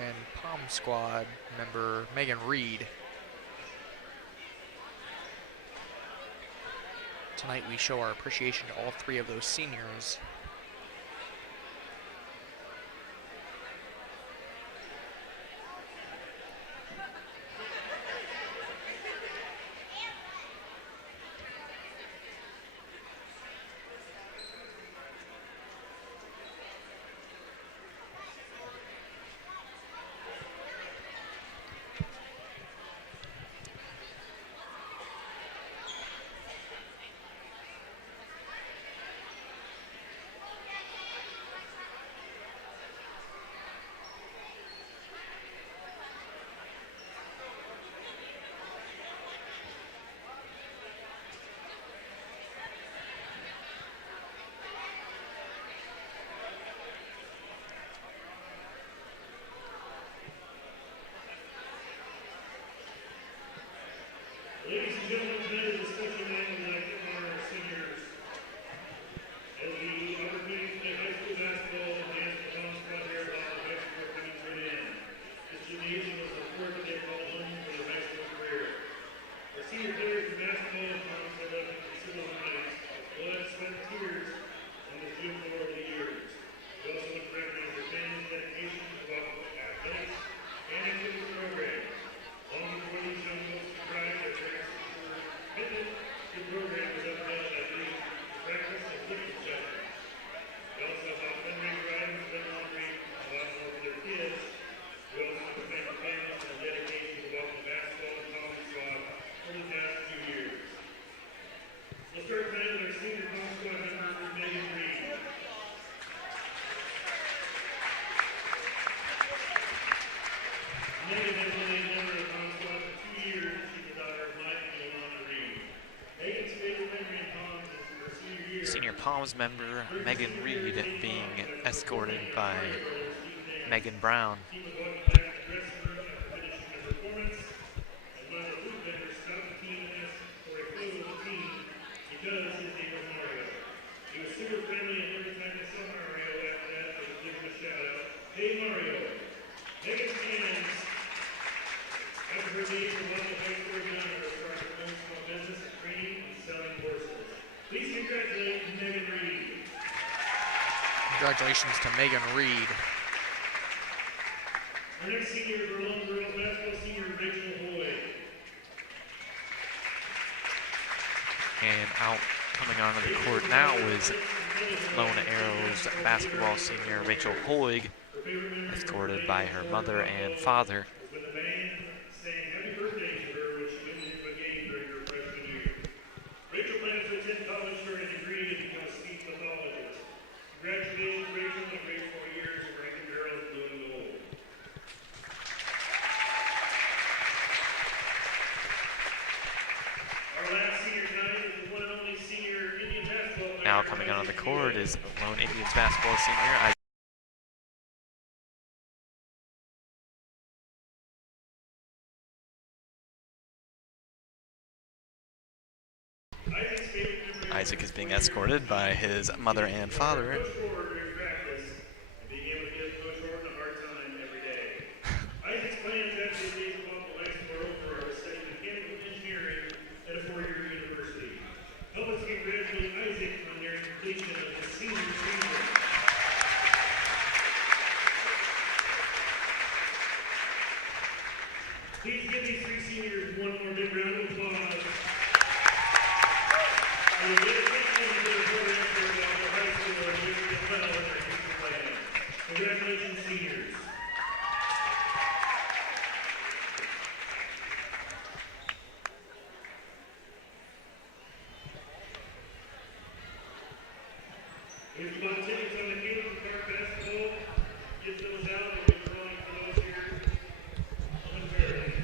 and Palm Squad member Megan Reed. Tonight we show our appreciation to all three of those seniors. Ladies and gentlemen, tonight is a special night. We'd like to honor our seniors as the opportunity to play high school basketball and dance the Palm Squad here at Waffle High School are coming to an end. This gymnasium was the sport that they call home for their high school career. Our senior players in basketball and Palms have left considerable lives of blood, sweat, and tears on this gym floor over the years. We also want to recognize their families' dedication to Waffle athletics and activity program. Long before these young folks could drive, their parents were committed to the program was upheld by being practice and lift each other. We also have fundraiser items, wet laundry, and a lot more for their kids. We also want to thank the families for the dedication to welcome basketball and Palm Squad over the past few years. We'll start tonight with our senior Palm Squad member, Megan Reed. Megan has only a member of the Palm Squad for 2 years. She's the daughter of Mike and Yolanda Reed. Megan's favorite memory in Palms is her senior year. Senior Palms member Megan Reed being escorted by Megan Brown. He was walking back to the dressing room after finishing the performance, and one of the group members stopped the team and asked for a photo of the team because his name was Mario. He was super friendly, and every time I saw Mario after that, they would give him a shout out. Hey Mario! Megan's hands after her leave from Waffle High School Beyond her started her own small business of training and selling horses. Please congratulate Megan Reed. Congratulations to Megan Reed. Our next senior is our lone girls basketball senior Rachel Hoy. And out coming onto the court now is Lone Arrows basketball senior Rachel Hoig, escorted by her mother and father. When the band sang happy birthday to her when she went into a game during her freshman year. Rachel plans to attend college for a degree and become a speech pathologist. Congratulations, Rachel, on a great 4 years of ranking girls blue and gold. Our last senior tonight is the one and only senior Indian basketball player. Now coming onto the court is Lone Indians basketball senior Isaac's favorite memory Isaac is being escorted by his mother and father. Coach Ford during practice and being able to give Coach Horton a hard time every day. Isaac's plans after the days of Waffle High School are over are to study mechanical engineering at a 4-year university. Help us congratulate Isaac on their completion of his senior season. Please give these 3 seniors one more big round of applause. And the dedication to their program for Waffle High School and Winfield well in their future plans. Congratulations, seniors. If you want tickets on the field for park basketball, get those out. We'll be drawing for those here momentarily.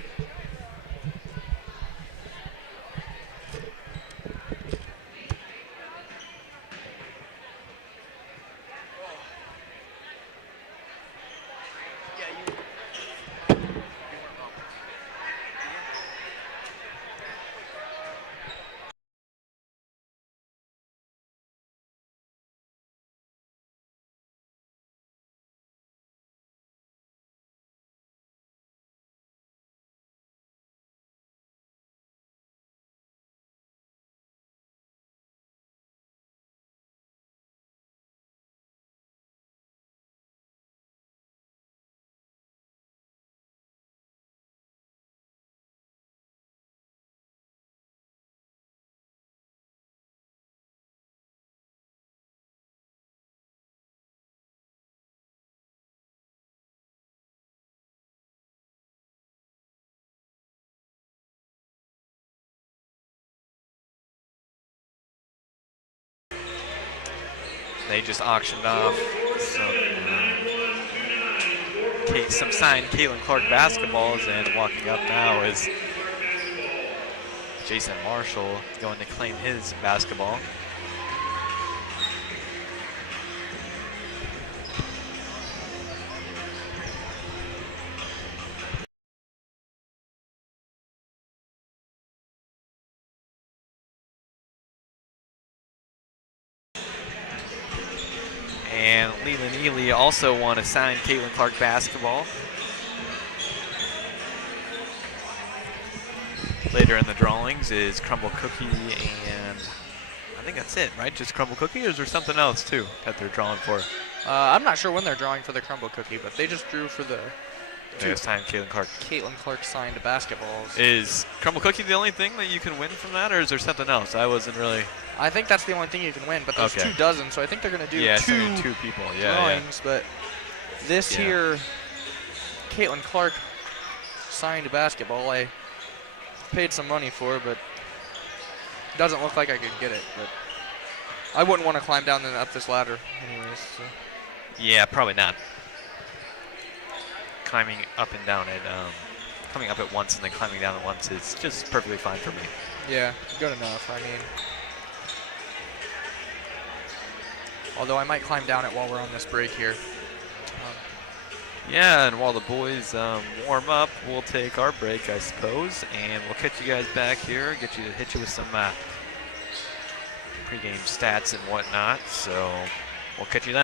They just auctioned off some signed Caitlin Clark basketballs, and walking up now is Jason Marshall going to claim his basketball. And Leland Ely also won a signed Caitlin Clark basketball. Later in the drawings is Crumble Cookie, and I think that's it, right? Just Crumble Cookie, or is there something else too that they're drawing for? I'm not sure when they're drawing for the Crumble Cookie, but they just drew for the They signed Caitlin Clark. Caitlin Clark signed basketballs. Is Crumble Cookie the only thing that you can win from that, or is there something else? I wasn't really. I think that's the only thing you can win, but there's 2 dozen, so I think they're going to do two people. drawings. But this here, Caitlin Clark signed basketball, I paid some money for, but it doesn't look like I could get it. But I wouldn't want to climb down and up this ladder anyways. So. Yeah, probably not. Climbing up and down it, coming up at once and then climbing down at once is just perfectly fine for me. Yeah, good enough. I mean, although I might climb down it while we're on this break here. Yeah, and while the boys warm up, we'll take our break, I suppose, and we'll catch you guys back here, hit you with some pregame stats and whatnot. So we'll catch you then.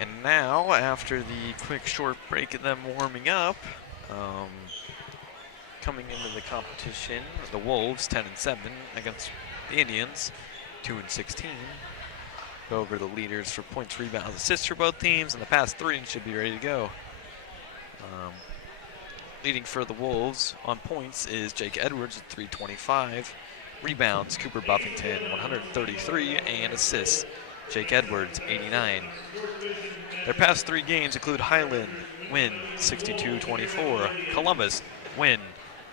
And now, after the quick short break of them warming up, coming into the competition, the Wolves 10-7 against the Indians 2-16. Go over the leaders for points, rebounds, assists for both teams, and the past three and should be ready to go. Leading for the Wolves on points is Jake Edwards at 325. Rebounds, Cooper Buffington 133, and assists, Jake Edwards 89. Their past three games include Highland, win 62-24, Columbus, win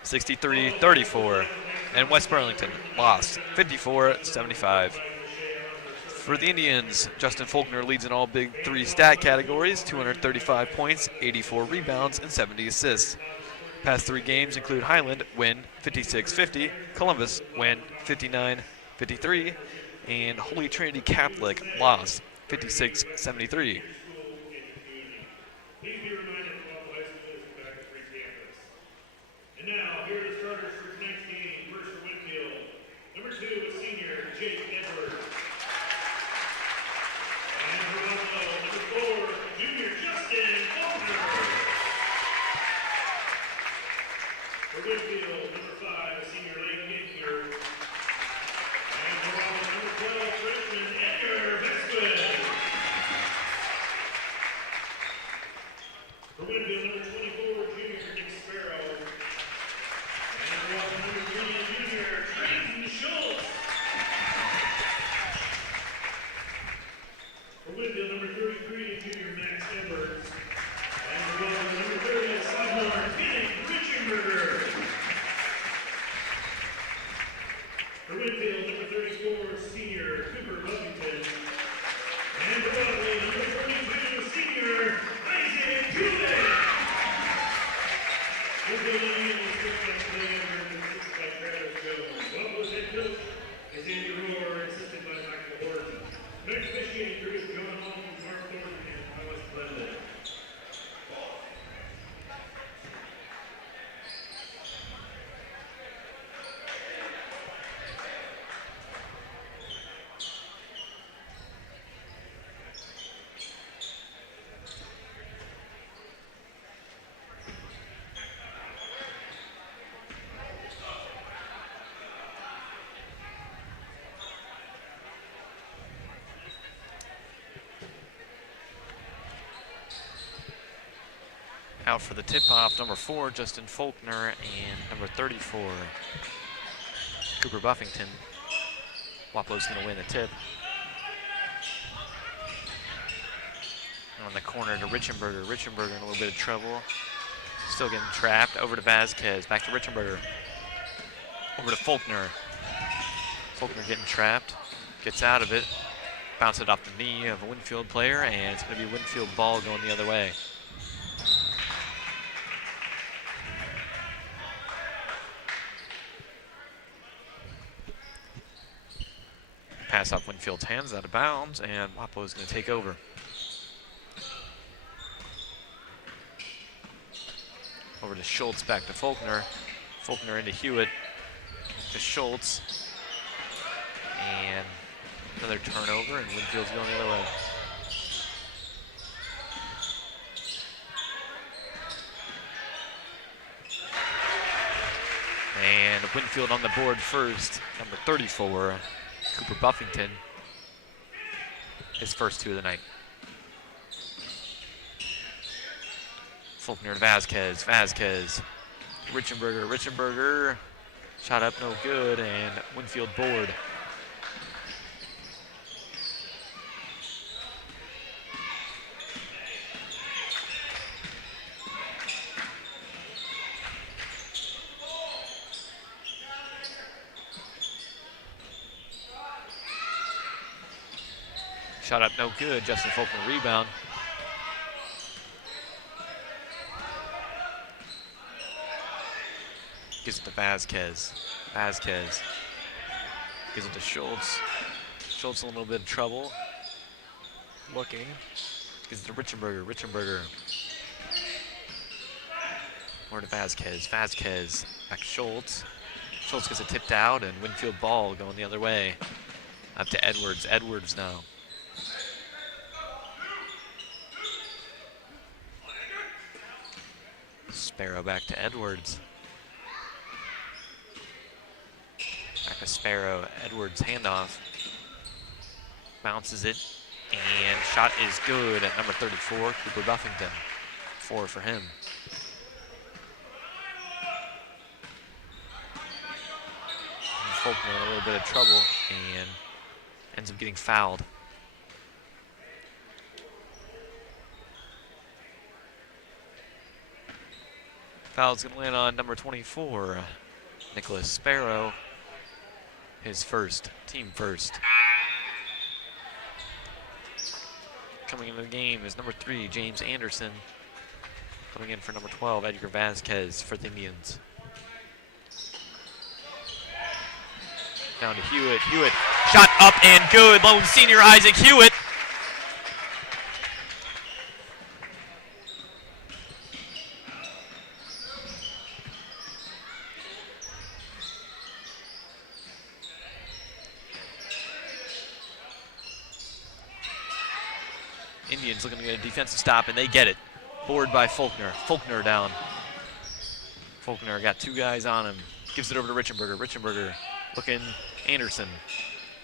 63-34, and West Burlington lost 54-75. For the Indians, Justin Faulkner leads in all Big Three stat categories, 235 points, 84 rebounds, and 70 assists. Past three games include Highland, win 56-50, Columbus, win 59-53, and Holy Trinity Catholic loss 56-73. Please be reminded that Waplo High School is back at free campus. And now, here are the starters for tonight's game. First for Winfield, number 2 is senior Jake Edwards. And for Waplo, number 4, junior Justin Faulkner. For Winfield, number 5 is senior Lane Ginkler. And for Waplo, number 12, freshman Edgar Vesquez. For Winfield, number 24, junior Nick Sparrow. And for Waplo, number 20, junior Trayton Schultz. For Winfield, number 33, junior Max Edwards. And for Waplo, number 30, sophomore Kenny Richenberger. For Winfield, number 34, senior Cooper Buffington. And for Waplo, number 42, senior Isaac Kulik. Winfield Indians is coached by Clay Edwards and assisted by Travis Jones. Waplo's head coach is Andy Rohr, assisted by Michael Horton. Next officiating crew is John Holmes, Mark Thornton, and Thomas Blendon. Out for the tip-off, number 4, Justin Faulkner, and number 34, Cooper Buffington. Waplo's going to win the tip. On the corner to Richenberger. Richenberger in a little bit of trouble. Still getting trapped. Over to Vasquez. Back to Richenberger. Over to Faulkner. Faulkner getting trapped. Gets out of it. Bounce it off the knee of a Winfield player, and it's going to be Winfield ball going the other way. Pass off Winfield's hands, out of bounds, and Waplo is going to take over. Over to Schultz, back to Faulkner. Faulkner into Hewitt, to Schultz. And another turnover, and Winfield's going the other way. And Winfield on the board first, number 34. Cooper Buffington, his first two of the night. Faulkner to Vasquez, Vasquez, Richenberger, shot up no good, and Winfield board. Shot up no good, Justin Faulkner rebound. Gives it to Vasquez. Vasquez gives it to Schultz. Schultz in a little bit of trouble. Looking. Gives it to Richenberger. Richenberger. More to Vasquez. Vasquez. Back to Schultz. Schultz gets it tipped out, and Winfield ball going the other way. Up to Edwards. Edwards now. Sparrow back to Edwards. Back to Sparrow. Edwards handoff. Bounces it. And shot is good at number 34, Cooper Buffington. 4 for him. And Faulkner in a little bit of trouble and ends up getting fouled. Foul's going to land on number 24, Nicholas Sparrow. His first, team first. Coming into the game is number 3, James Anderson. Coming in for number 12, Edgar Vasquez for the Indians. Down to Hewitt. Hewitt, shot up and good. Lone senior Isaac Hewitt. Indians looking to get a defensive stop, and they get it. Board by Faulkner. Faulkner down. Faulkner got 2 guys on him. Gives it over to Richenberger. Richenberger looking Anderson.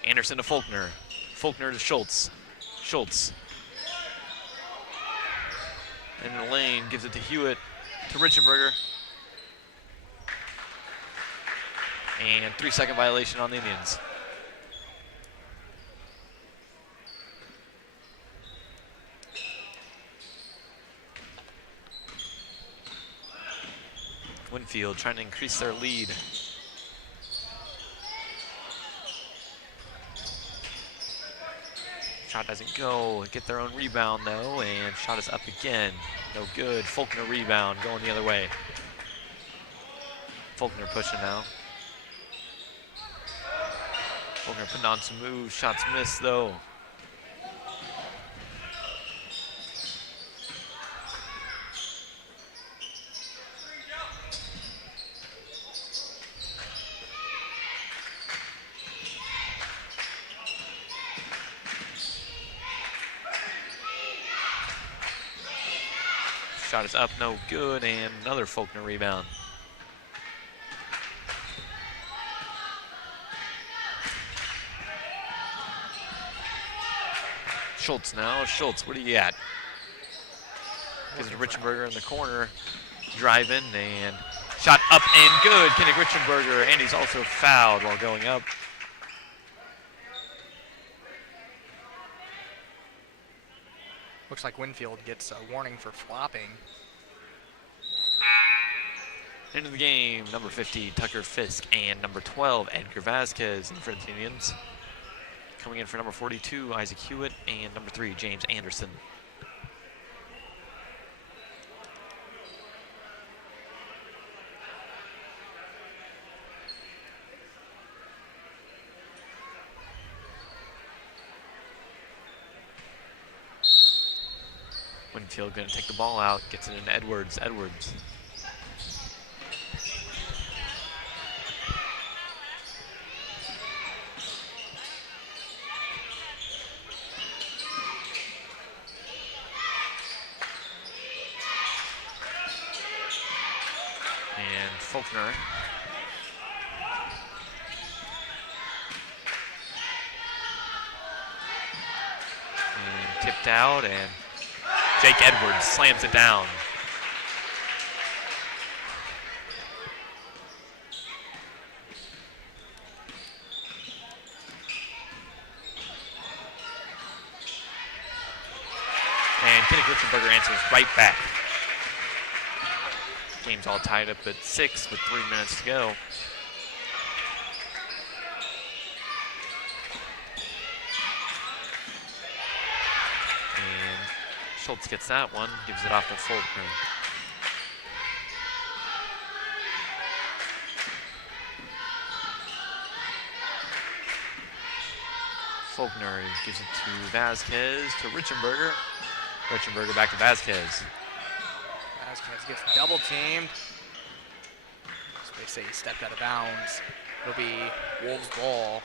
Anderson to Faulkner. Faulkner to Schultz. Schultz. In the lane, gives it to Hewitt, to Richenberger. And 3-second violation on the Indians. Winfield trying to increase their lead. Shot doesn't go. Get their own rebound though, and shot is up again. No good. Faulkner rebound going the other way. Faulkner pushing now. Faulkner putting on some moves. Shots missed though. Shot is up, no good, and another Faulkner rebound. Schultz now. Schultz, what do you got? Gives it to Richenberger in the corner. Driving, and shot up and good. Kenny Richenberger, and he's also fouled while going up. Looks like Winfield gets a warning for flopping. Into the game, number 50, Tucker Fisk, and number 12, Edgar Vasquez in for the Indians. Coming in for number 42, Isaac Hewitt, and number 3, James Anderson. Winfield going to take the ball out, gets it into Edwards. Edwards. And Faulkner. And tipped out, and Jake Edwards slams it down. And Kenny Richenberger answers right back. Game's all tied up at 6 with 3 minutes to go. Schultz gets that one, gives it off to Faulkner. Faulkner gives it to Vasquez, to Richenberger. Richenberger back to Vasquez. Vasquez gets double teamed. So they say he stepped out of bounds. It'll be Wolves' ball.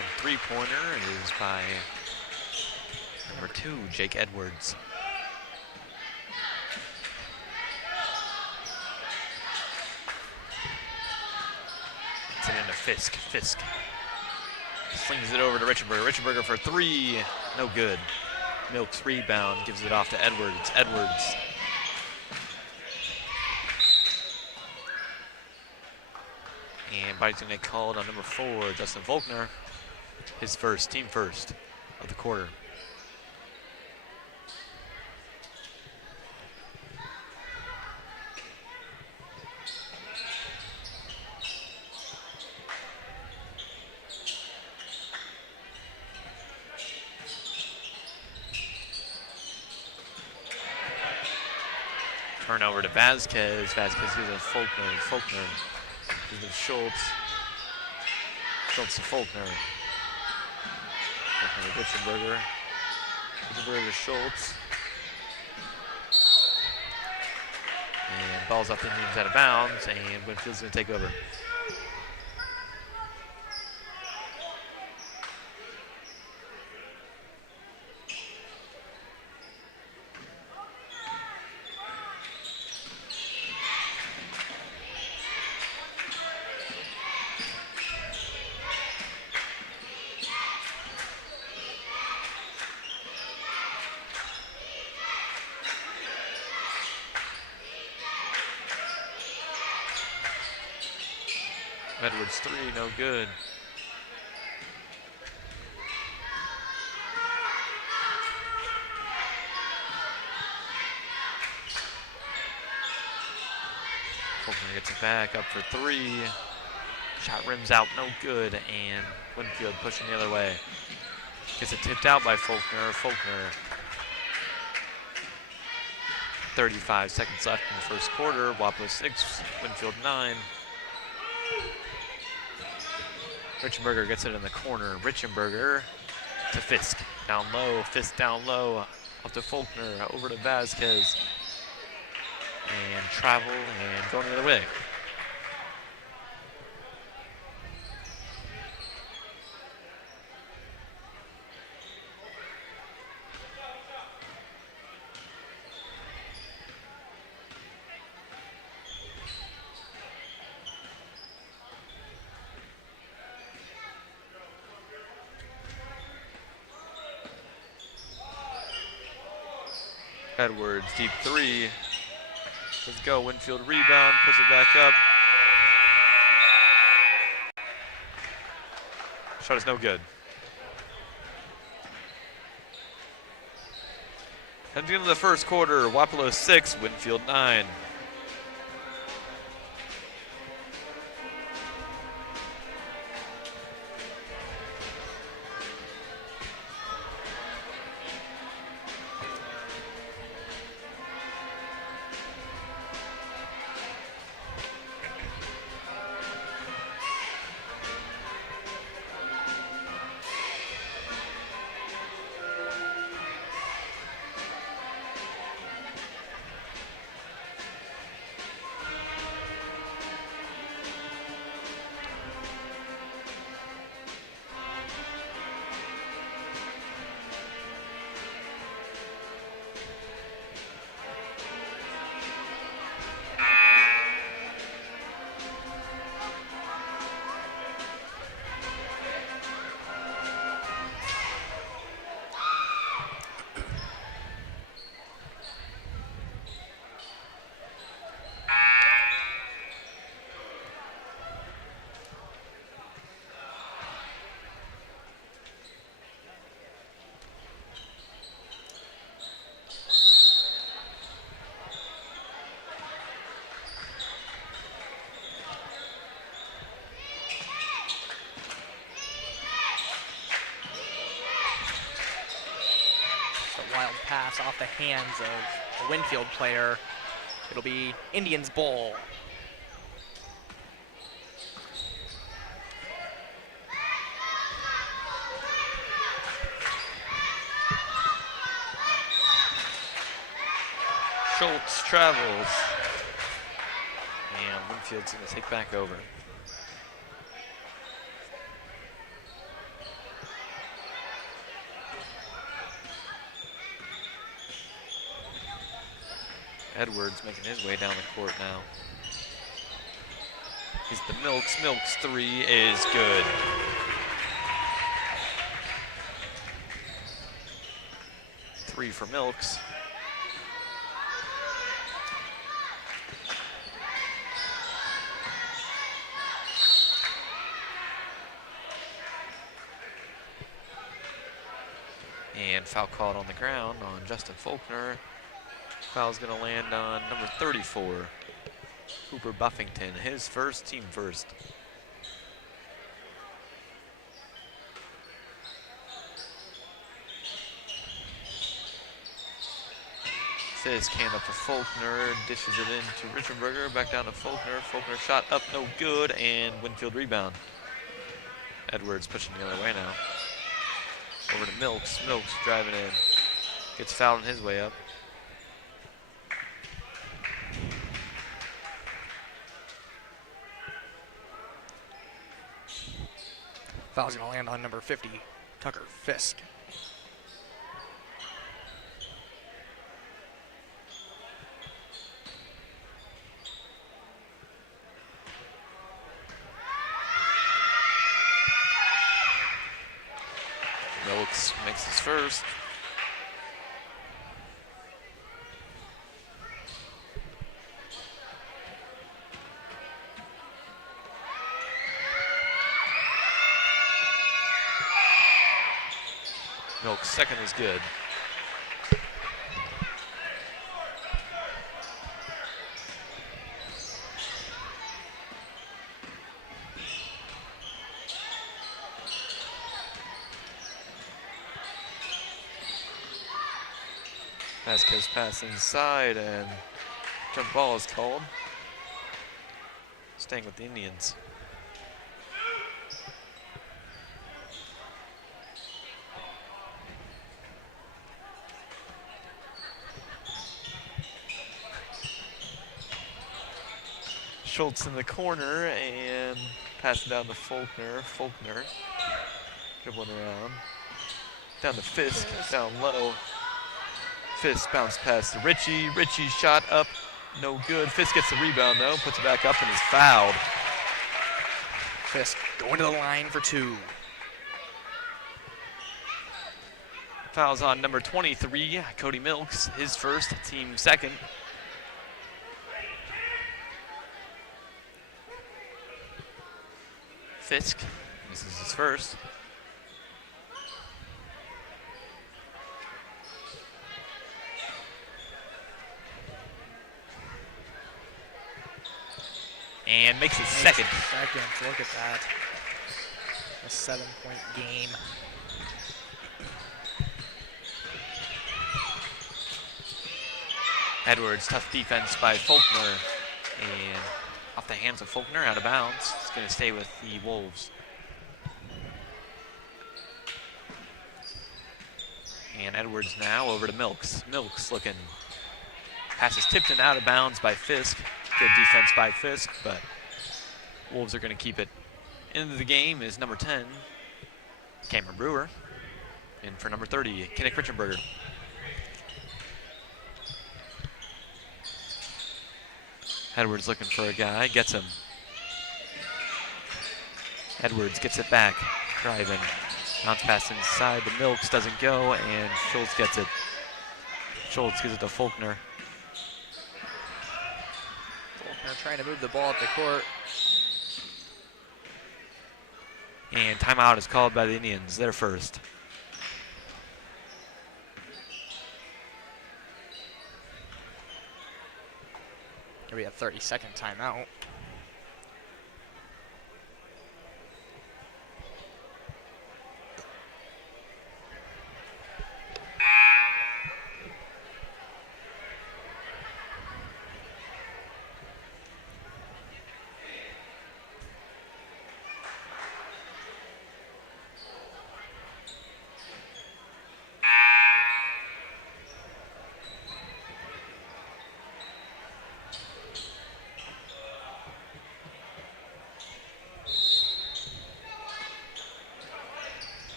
And three-pointer is by number 2, Jake Edwards. It's it into Fisk. Fisk slings it over to Richenberger. Richenberger for 3, no good. Milks rebound, gives it off to Edwards. Edwards. And Bites gonna get called on number 4, Justin Faulkner. His first, team first of the quarter. Turnover to Vasquez. Vasquez gives it Faulkner. Faulkner gives it Schultz. Schultz to Faulkner. Faulkner to Richenberger. Richenberger to Schultz. And ball's up Indians out of bounds, and Winfield's going to take over. Edwards 3, no good. Faulkner gets it back, up for 3. Shot rims out, no good, and Winfield pushing the other way. Gets it tipped out by Faulkner. Faulkner. 35 seconds left in the first quarter. Waplo 6, Winfield 9. Richenberger gets it in the corner. Richenberger to Fisk. Down low. Fisk down low. Up to Faulkner. Over to Vasquez. And travel and going the other way. Edwards, deep 3. Let's go. Winfield rebound, puts it back up. Shot is no good. Heading into the first quarter, Wapello 6, Winfield 9. Wild pass off the hands of a Winfield player. It'll be Indians ball. Schultz travels. And Winfield's going to take back over. Edwards making his way down the court now. He's the Milks. Milks three is good. Three for Milks. And foul called on the ground on Justin Faulkner. Foul's going to land on number 34, Cooper Buffington, his first, team first. Fisk hand up to Faulkner, dishes it in to Richenberger, back down to Faulkner. Faulkner shot up, no good, and Winfield rebound. Edwards pushing the other way now. Over to Milks. Milks driving in. Gets fouled on his way up. Foul's going to land on number 50, Tucker Fisk. Milks makes his first. Milks second is good. Vasquez pass inside and jump ball is called. Staying with the Indians. Schultz in the corner and pass it down to Faulkner. Faulkner dribbling around. Down to Fisk, down low. Fisk bounce pass to Ritchie. Ritchie shot up, no good. Fisk gets the rebound though, puts it back up and is fouled. Fisk going to the line for two. Fouls on number 23, Cody Milks, his first, team second. Fisk, this is his first. And makes it second. Second, look at that. A 7-point game. Edwards, tough defense by Faulkner. And off the hands of Faulkner, out of bounds. It's going to stay with the Wolves. And Edwards now over to Milks. Milks looking. Pass is tipped and out of bounds by Fisk. Good defense by Fisk, but Wolves are going to keep it. Into the game is number 10, Cameron Brewer. And for number 30, Kenneth Richenberger. Edwards looking for a guy, gets him. Edwards gets it back, driving. Bounce pass inside to Milks, doesn't go, and Schultz gets it. Schultz gives it to Faulkner. Faulkner trying to move the ball up the court. And timeout is called by the Indians, their first. Here we have 30-second timeout.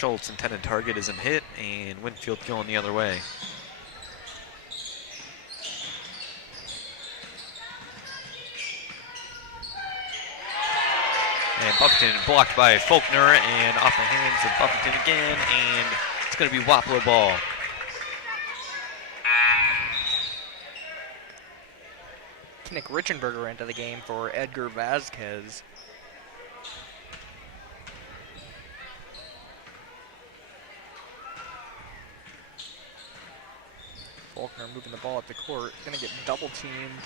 Schultz intended target isn't hit, and Winfield going the other way. And Buffington blocked by Faulkner and off the hands of Buffington again, and it's going to be Wapello ball. Nick Richenberger into the game for Edgar Vasquez. Faulkner moving the ball up the court, gonna get double teamed.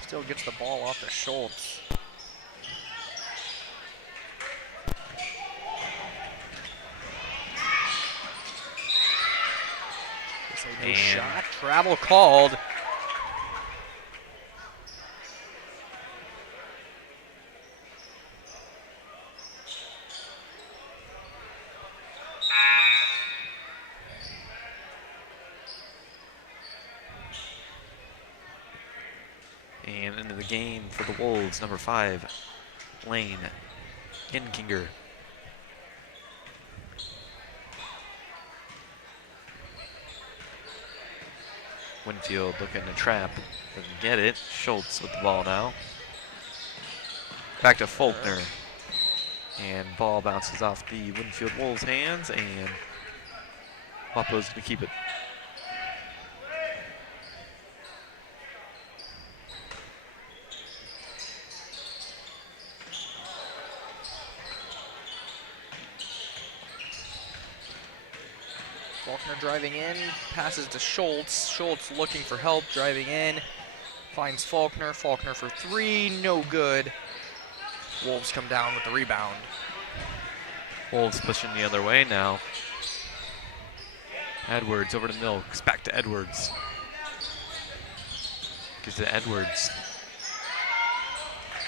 Still gets the ball off to Schultz. No shot, travel called. And into the game for the Wolves, number 5, Lane Inkinger. Winfield looking to trap, doesn't get it. Schultz with the ball now. Back to Faulkner. And ball bounces off the Winfield Wolves' hands, and Wapello's going to keep it. Faulkner driving in, passes to Schultz. Schultz looking for help, driving in. Finds Faulkner. Faulkner for 3, no good. Wolves come down with the rebound. Wolves pushing the other way now. Edwards over to Milks, back to Edwards. Gives it to Edwards.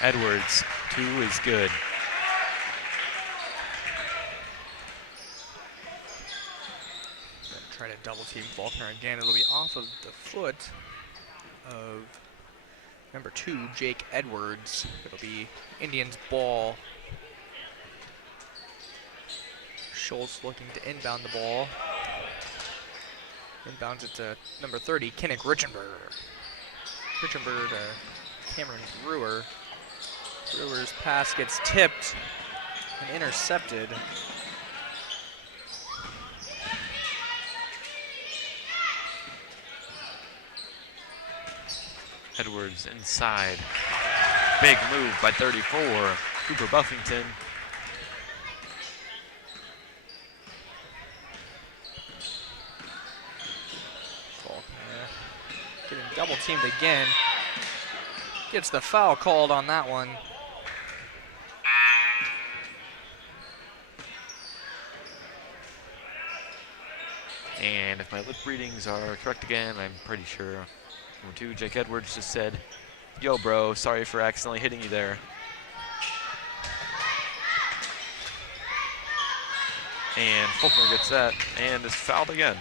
Edwards, 2 is good. Try to double team Faulkner again. It'll be off of the foot of number 2, Jake Edwards. It'll be Indians ball. Schultz looking to inbound the ball. Inbounds it to number 30, Kinnick Richenberger. Richenberger to Cameron Brewer. Brewer's pass gets tipped and intercepted. Edwards inside. Big move by 34, Cooper Buffington. Faulkner getting double teamed again. Gets the foul called on that one. And if my lip readings are correct again, I'm pretty sure. Number 2, Jake Edwards just said, "Yo, bro, sorry for accidentally hitting you there." And Faulkner gets that and is fouled again.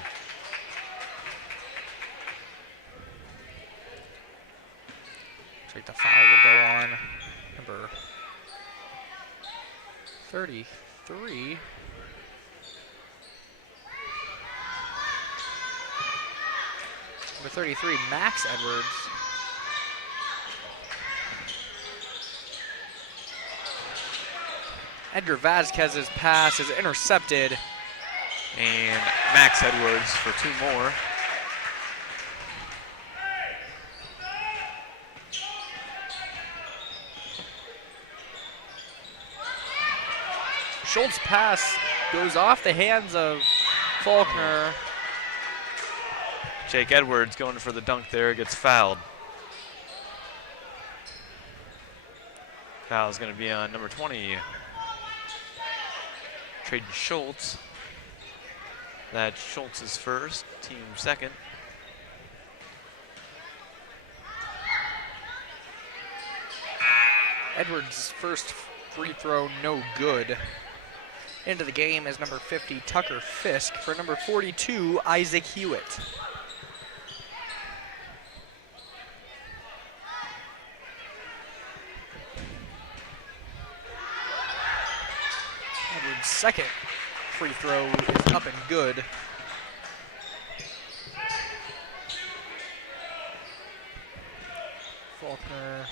Looks like the foul will go on number 33. Number 33, Max Edwards. Edgar Vasquez's pass is intercepted. And Max Edwards for 2 more. Schultz pass goes off the hands of Faulkner. Jake Edwards going for the dunk there, gets fouled. Foul is going to be on number 20, Traden Schultz. That's Schultz's first, team second. Edwards' first free throw, no good. Into the game is number 50, Tucker Fisk, for number 42, Isaac Hewitt. Edwards' second free throw is up and good. Faulkner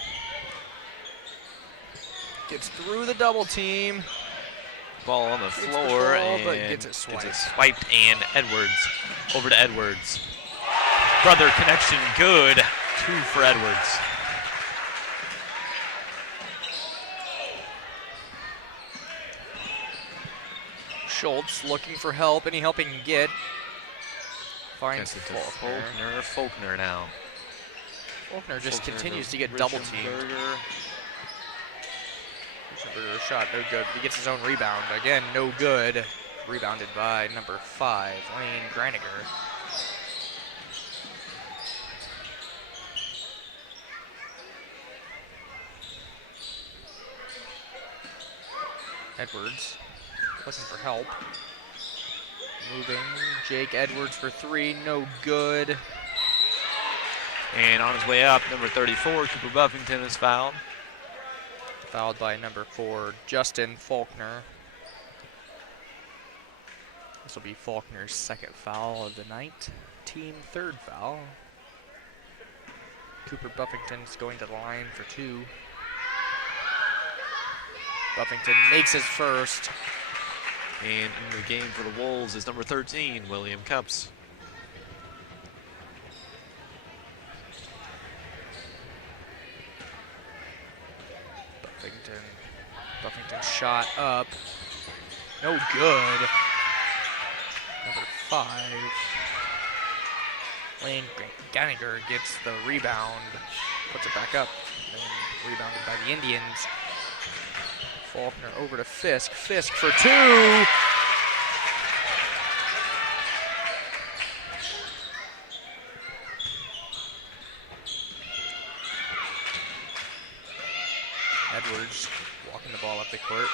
Gets through the double team. Ball on the Gets the floor ball, and but gets it swiped. swiped, and Edwards over to Edwards. Brother connection good. 2 for Edwards. Schultz looking for help. Any help he can get. Finds Gets it to Faulkner. Faulkner now. Faulkner just Faulkner continues to get Richenberger. double teamed. Richenberger shot no good. He gets his own rebound. Again, no good. Rebounded by number 5, Lane Greiniger. Edwards looking for help. Moving. Jake Edwards for 3. No good. And on his way up, number 34, Cooper Buffington is fouled. Fouled by number 4, Justin Faulkner. This will be Faulkner's 2nd foul of the night. Team 3rd foul. Cooper Buffington's going to the line for 2. Buffington makes his first. And in the game for the Wolves is number 13, William Cups. Buffington shot up. No good. Number 5. Lane Greiniger gets the rebound. Puts it back up. And rebounded by the Indians. Faulkner over to Fisk. Fisk for 2. Edwards walking the ball up the court.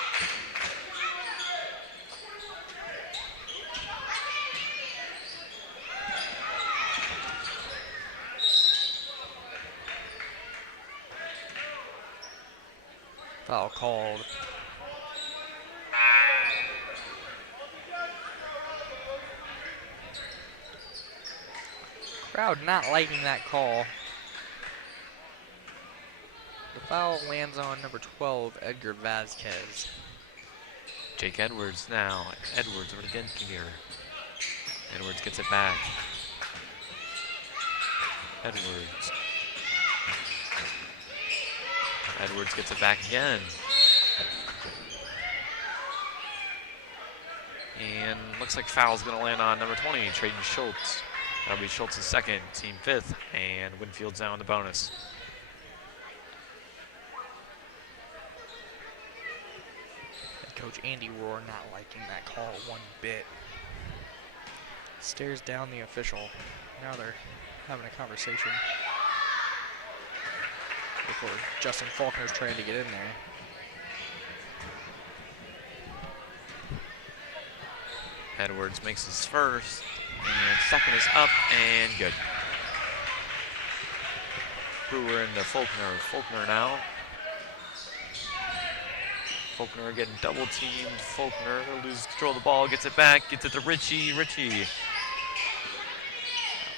Foul called. Crowd not liking that call. The foul lands on number 12, Edgar Vasquez. Jake Edwards now. Edwards over to Genkinger. Edwards gets it back. Edwards. Edwards gets it back again. And looks like foul's going to land on number 20, Trayton Schultz. That'll be Schultz's 2nd, team 5th, and Winfield's now in the bonus. Coach Andy Rohr not liking that call one bit. Stares down the official. Now they're having a conversation. Before Justin Faulkner's trying to get in there. Edwards makes his first, and 2nd is up and good. Brewer into Faulkner. Faulkner now. Faulkner getting double teamed. Faulkner loses control of the ball, gets it back, gets it to Richie. Richie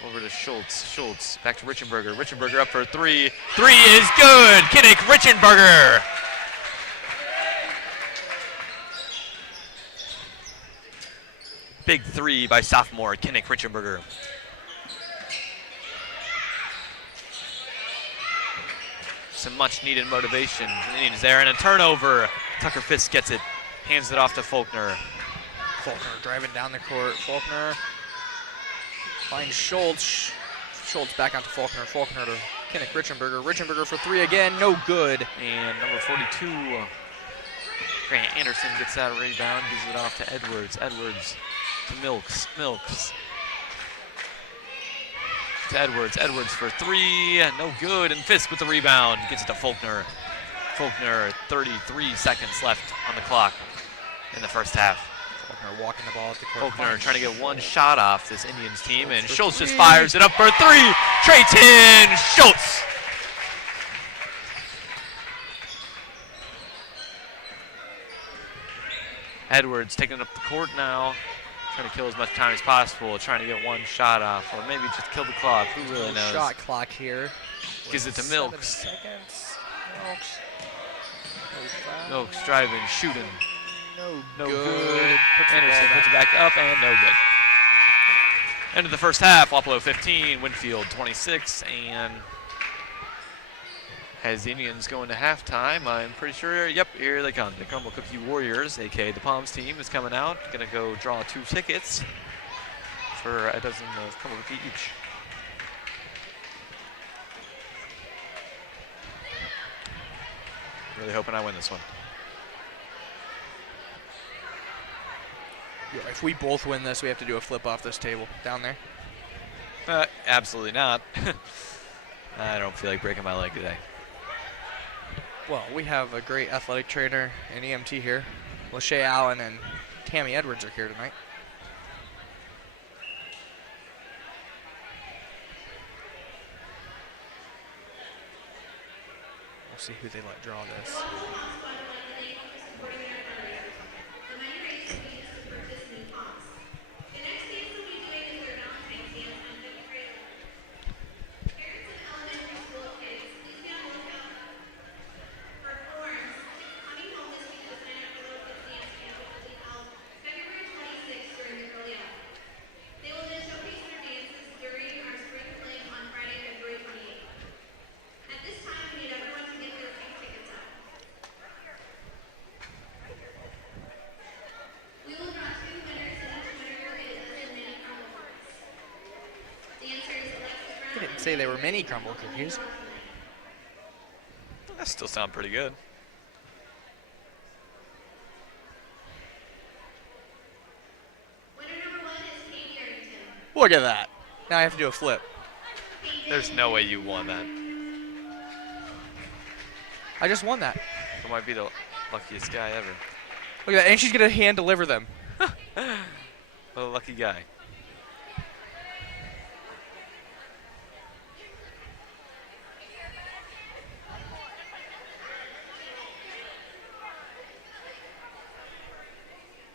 over to Schultz. Schultz back to Richenberger. Richenberger up for 3. 3 is good. Kinnick Richenberger. Big 3 by sophomore Kinnick Richenberger. Some much needed motivation. Indians there, and a turnover. Tucker Fisk gets it, hands it off to Faulkner. Faulkner driving down the court. Faulkner finds Schultz. Schultz back out to Faulkner. Faulkner to Kinnick Richenberger. Richenberger for 3 again, no good. And number 42, Grant Anderson gets that rebound, gives it off to Edwards. Edwards to Milks. Milks to Edwards. Edwards for 3, no good. And Fisk with the rebound, gets it to Faulkner. Faulkner, 33 seconds left on the clock in the first half. Faulkner walking the ball at the court. Faulkner trying to get one shot off this Indians team, and Schultz just fires it up for 3. Trayton Schultz. Edwards taking up the court now, trying to kill as much time as possible, trying to get one shot off, or maybe just kill the clock. Who really knows? Shot clock here. Gives it to 7 Milks. seconds. Milks. No Milks driving, shooting. No No good. good. Puts the Anderson ball puts it back up and no good. End of the first half, Wapello 15, Winfield 26, and as the Indians go into halftime, I'm pretty sure, yep, here they come. The Crumble Cookie Warriors, aka the Palms team, is coming out. Gonna go draw 2 tickets for a dozen of Crumble Cookie each. Really hoping I win this one. Yeah, if we both win this, we have to do a flip off this table down there. Absolutely not. I don't feel like breaking my leg today. Well, we have a great athletic trainer and EMT here. Lachey Allen and Tammy Edwards are here tonight. We'll see who they let draw this. They didn't say they were mini crumble cookies. That still sound pretty good. Look at that. Now I have to do a flip. There's no way you won that. I just won that. You might be the luckiest guy ever. Look at that. And she's going to hand deliver them. What a lucky guy.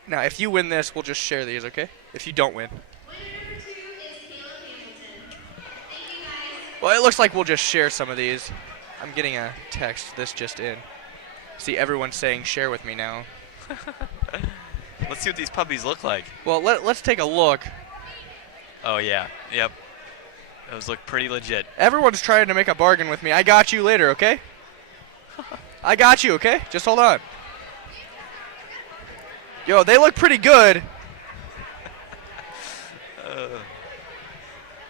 Now, if you win this, we'll just share these, okay? If you don't win. Well, it looks like we'll just share some of these. I'm getting a text. This just in. See, everyone's saying share with me now. Let's see what these puppies look like. Well, let's take a look. Oh, yeah. Yep. Those look pretty legit. Everyone's trying to make a bargain with me. I got you later, okay? I got you, okay? Just hold on. Yo, they look pretty good.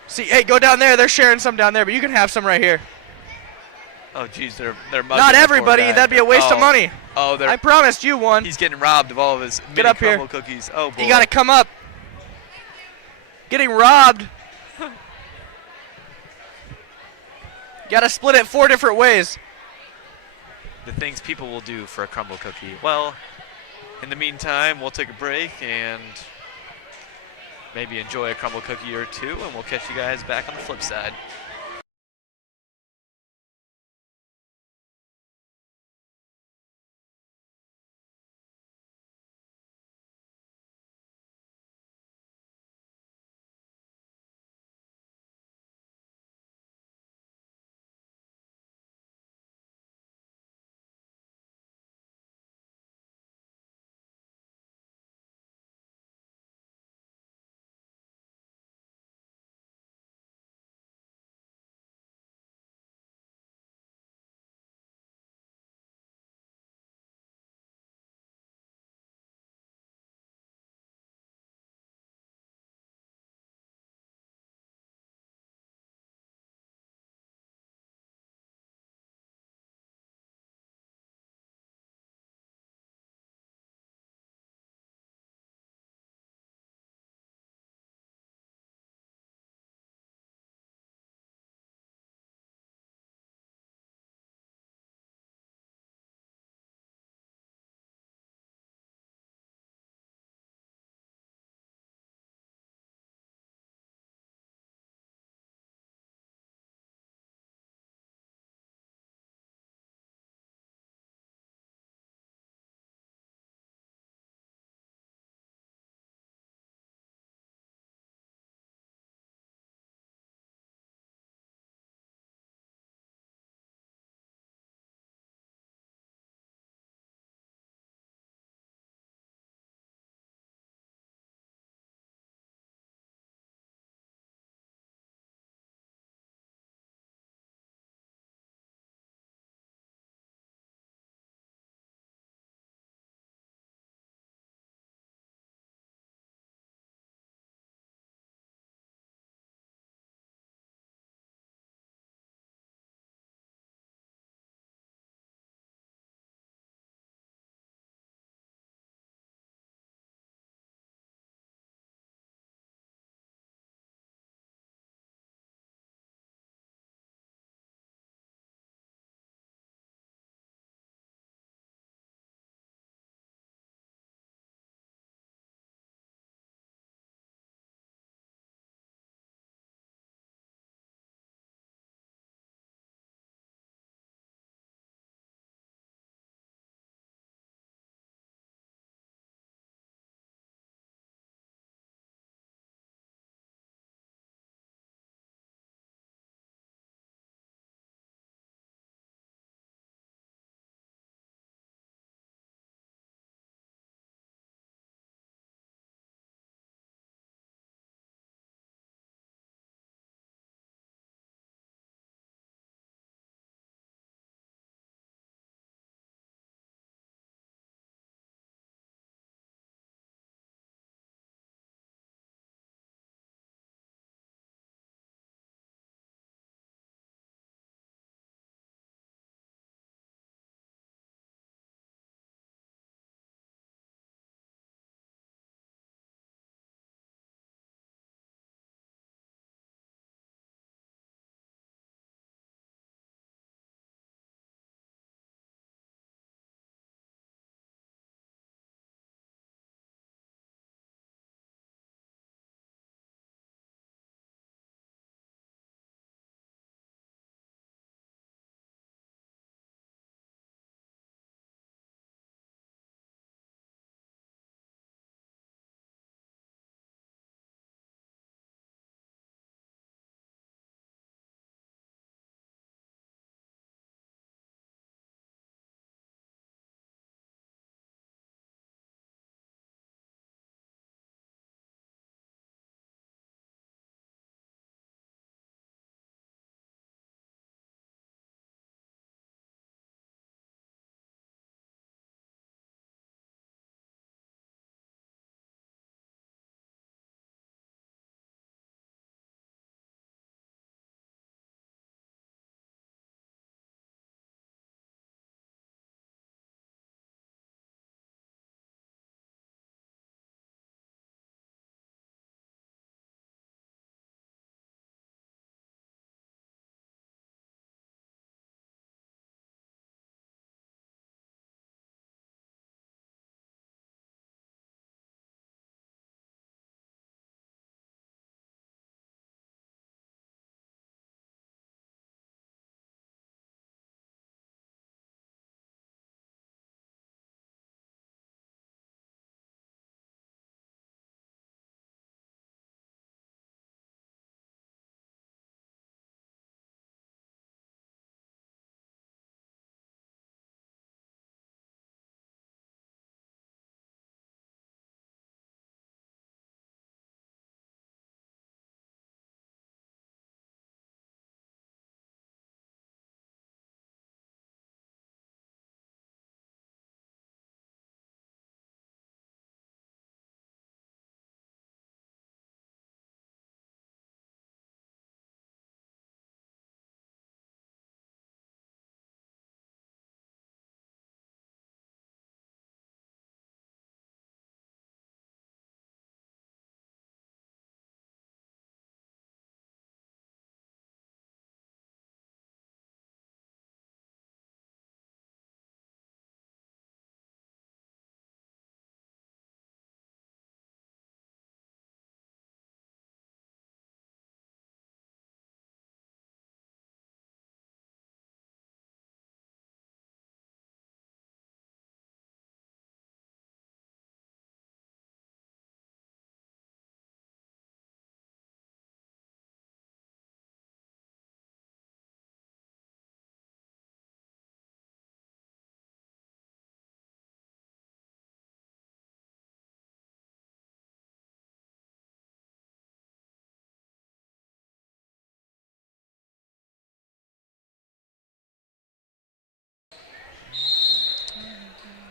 See, hey, go down there. They're sharing some down there, but you can have some right here. Oh, geez, they're mugging Not the poor everybody. guy. That'd be a waste of money. Oh, I promised you one. he's getting robbed of all of his mini up here. crumble cookies. Oh, boy. You got to come up. Getting robbed. Got to split it 4 different ways. The things people will do for a crumble cookie. Well, in the meantime, we'll take a break and maybe enjoy a crumble cookie or two, and we'll catch you guys back on the flip side.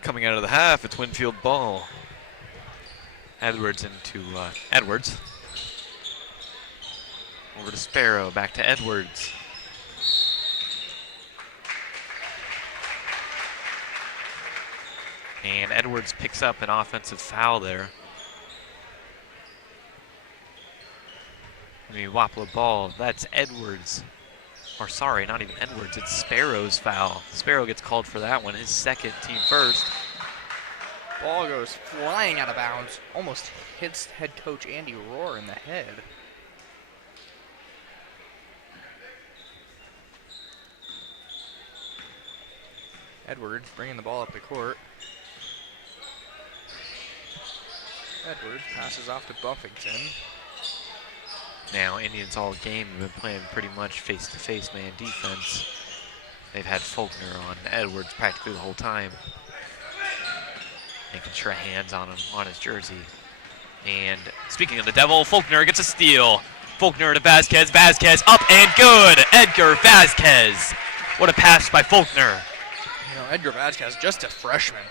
Coming out of the half, it's Winfield ball. Edwards into Edwards. Over to Sparrow, back to Edwards. And Edwards picks up an offensive foul there. Waplo ball, that's Edwards. Or sorry, not even Edwards, it's Sparrow's foul. Sparrow gets called for that one, his second, team first. Ball goes flying out of bounds. Almost hits head coach Andy Rohr in the head. Edwards bringing the ball up the court. Edwards passes off to Buffington. Now, Indians all game have been playing pretty much face-to-face man defense. They've had Faulkner on Edwards practically the whole time. Making sure hands on him, on his jersey. And speaking of the devil, Faulkner gets a steal. Faulkner to Vasquez, Vasquez up and good! Edgar Vasquez! What a pass by Faulkner. You know, Edgar Vasquez, just a freshman.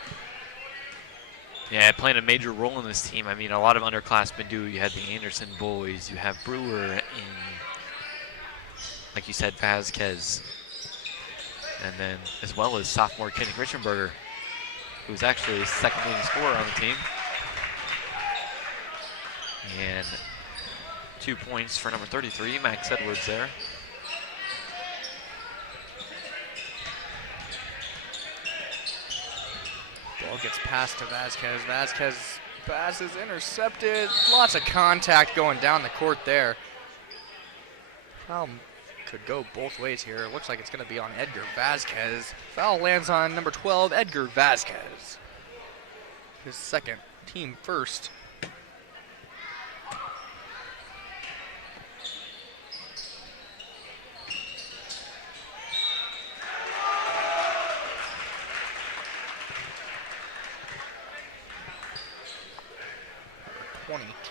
Yeah, playing a major role in this team. I mean, a lot of underclassmen do. You had the Anderson boys, you have Brewer, and like you said, Vasquez. And then, as well as sophomore Kenny Richenberger, who's actually the second leading scorer on the team. And 2 points for number 33, Max Edwards there. Ball gets passed to Vasquez. Vasquez pass is intercepted. Lots of contact going down the court there. Foul could go both ways here. Looks like it's going to be on Edgar Vasquez. Foul lands on number 12, Edgar Vasquez. His second, team first.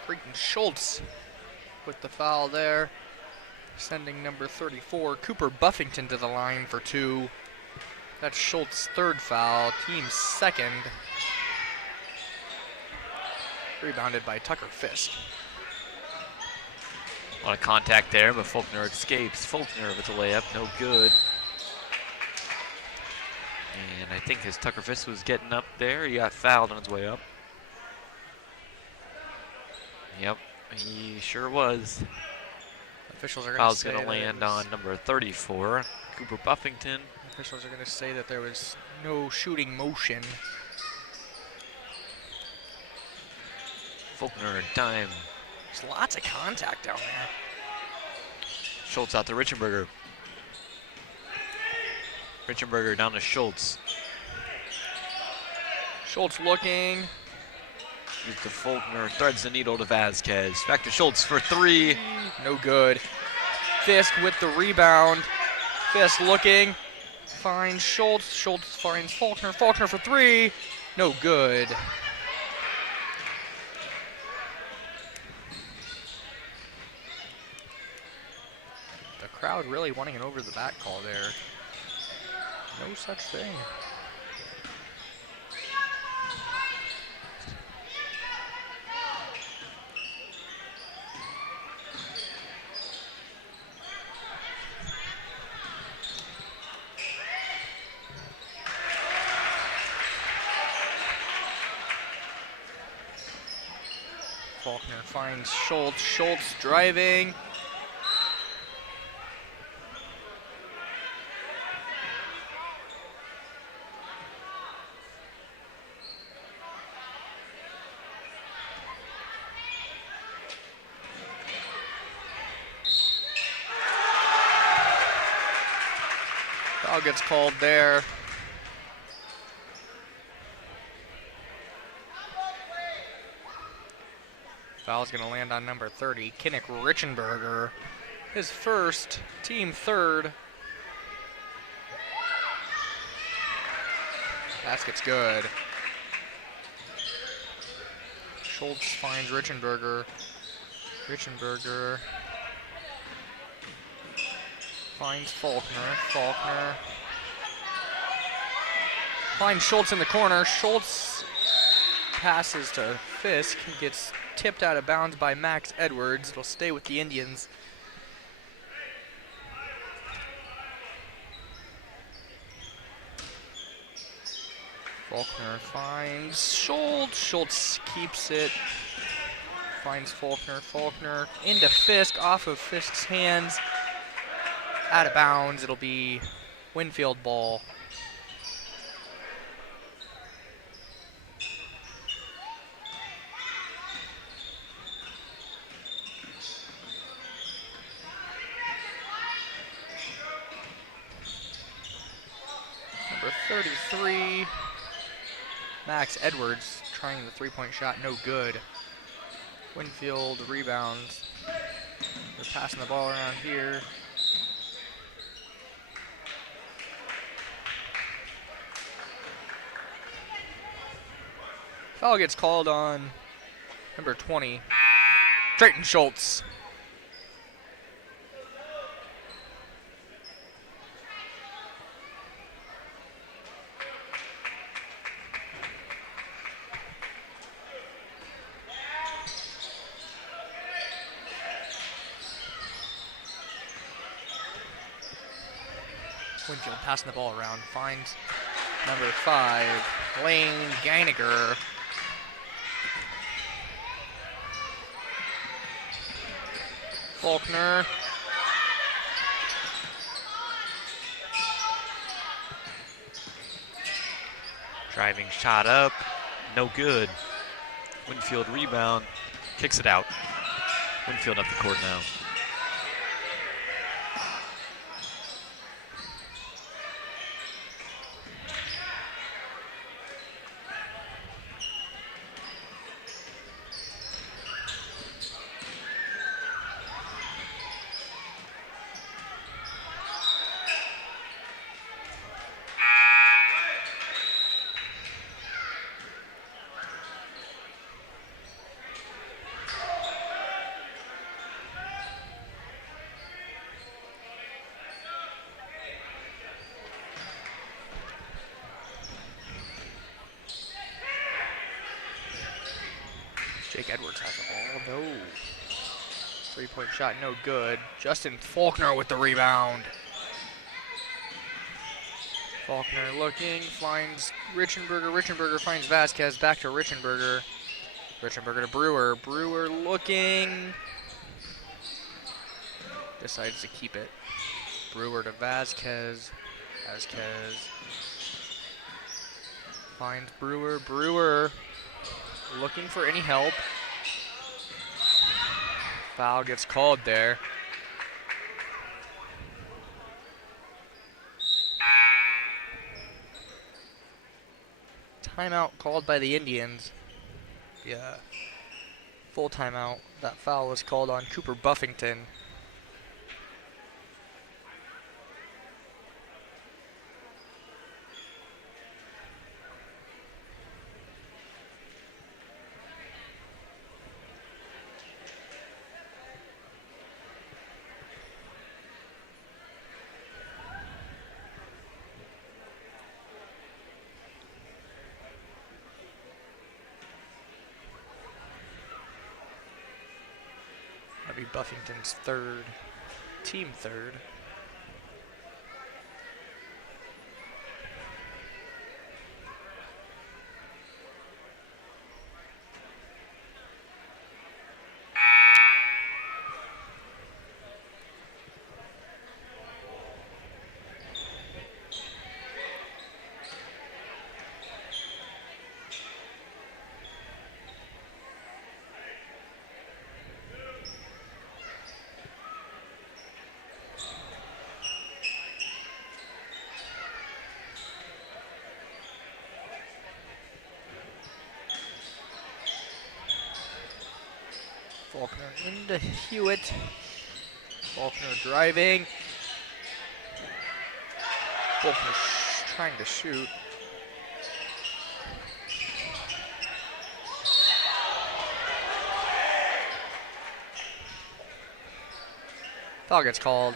Creighton Schultz with the foul there, sending number 34, Cooper Buffington, to the line for 2. That's Schultz's third foul, team's second. Rebounded by Tucker Fisk. A lot of contact there, but Faulkner escapes. Faulkner with a layup, no good. And I think as Tucker Fisk was getting up there, he got fouled on his way up. Yep, he sure was. Officials are Foul's going to land on number 34, Cooper Buffington. Officials are going to say that there was no shooting motion. Faulkner dime. There's lots of contact down there. Schultz out to Richenberger. Richenberger down to Schultz. Schultz looking. He's to Faulkner, threads the needle to Vasquez. Back to Schultz for 3. No good. Fisk with the rebound. Fisk looking. Finds Schultz. Schultz finds Faulkner. Faulkner for 3. No good. The crowd really wanting an over the back call there. No such thing. Faulkner finds Schultz. Schultz driving. Foul gets called there. Foul's going to land on number 30, Kinnick Richenberger. His first, team third. Basket's good. Schultz finds Richenberger. Richenberger finds Faulkner. Faulkner Finds Schultz in the corner. Schultz passes to Fisk. He gets tipped out of bounds by Max Edwards. It'll stay with the Indians. Faulkner finds Schultz. Schultz keeps it. Finds Faulkner. Faulkner into Fisk, off of Fisk's hands. Out of bounds. It'll be Winfield ball. Number 33, Max Edwards, trying the three-point shot, no good. Winfield rebounds. They're passing the ball around here. Foul gets called on number 20, Drayton Schultz. Winfield passing the ball around, finds number 5, Lane Geininger. Faulkner. Driving shot up, no good. Winfield rebound, kicks it out. Winfield up the court now. Jake Edwards has the ball, no. Three-point shot, no good. Justin Faulkner with the rebound. Faulkner looking, finds Richenberger. Richenberger finds Vasquez, back to Richenberger. Richenberger to Brewer. Brewer looking. Decides to keep it. Brewer to Vasquez. Vasquez finds Brewer. Brewer looking for any help. Foul gets called there. Timeout called by the Indians. Yeah. Full timeout. That foul was called on Cooper Buffington. That'd be Buffington's third, team third. Faulkner into Hewitt. Faulkner driving. Faulkner trying to shoot. Foul gets called.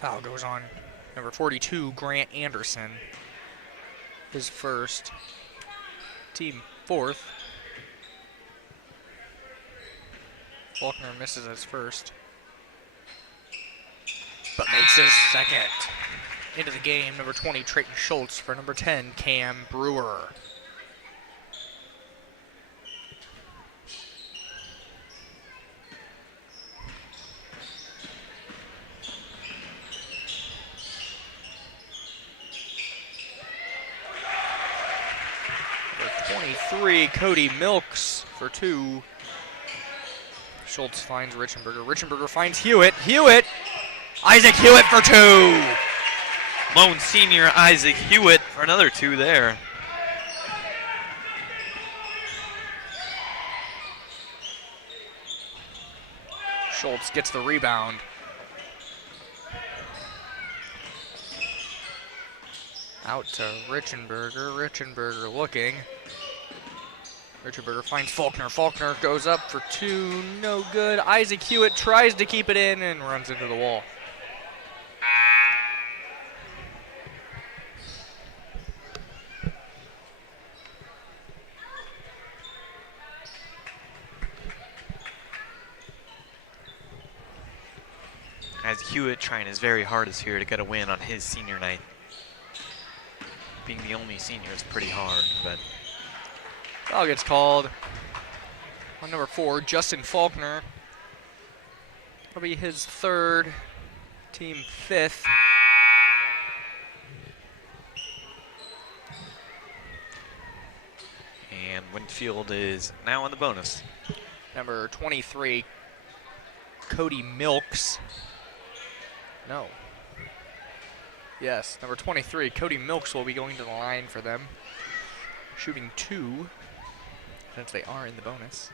Foul goes on number 42, Grant Anderson. His first, team fourth. Faulkner misses his first, but makes his second. Into the game, number 20, Trayton Schultz for number 10, Cam Brewer. Number 23, Cody Milks for 2. Schultz finds Richenberger. Richenberger finds Hewitt. Isaac Hewitt for 2. Lone senior Isaac Hewitt for another 2 there. Schultz gets the rebound. Out to Richenberger. Richenberger looking. Richenberger finds Faulkner. Faulkner goes up for 2. No good. Isaac Hewitt tries to keep it in and runs into the wall. As Hewitt trying his very hardest here to get a win on his senior night. Being the only senior is pretty hard, but Foul gets called on number 4, Justin Faulkner. That'll be his third, team 5th. and Winfield is now on the bonus. Number 23, Cody Milks. No. Yes, number 23, Cody Milks will be going to the line for them. Shooting 2, since they are in the bonus.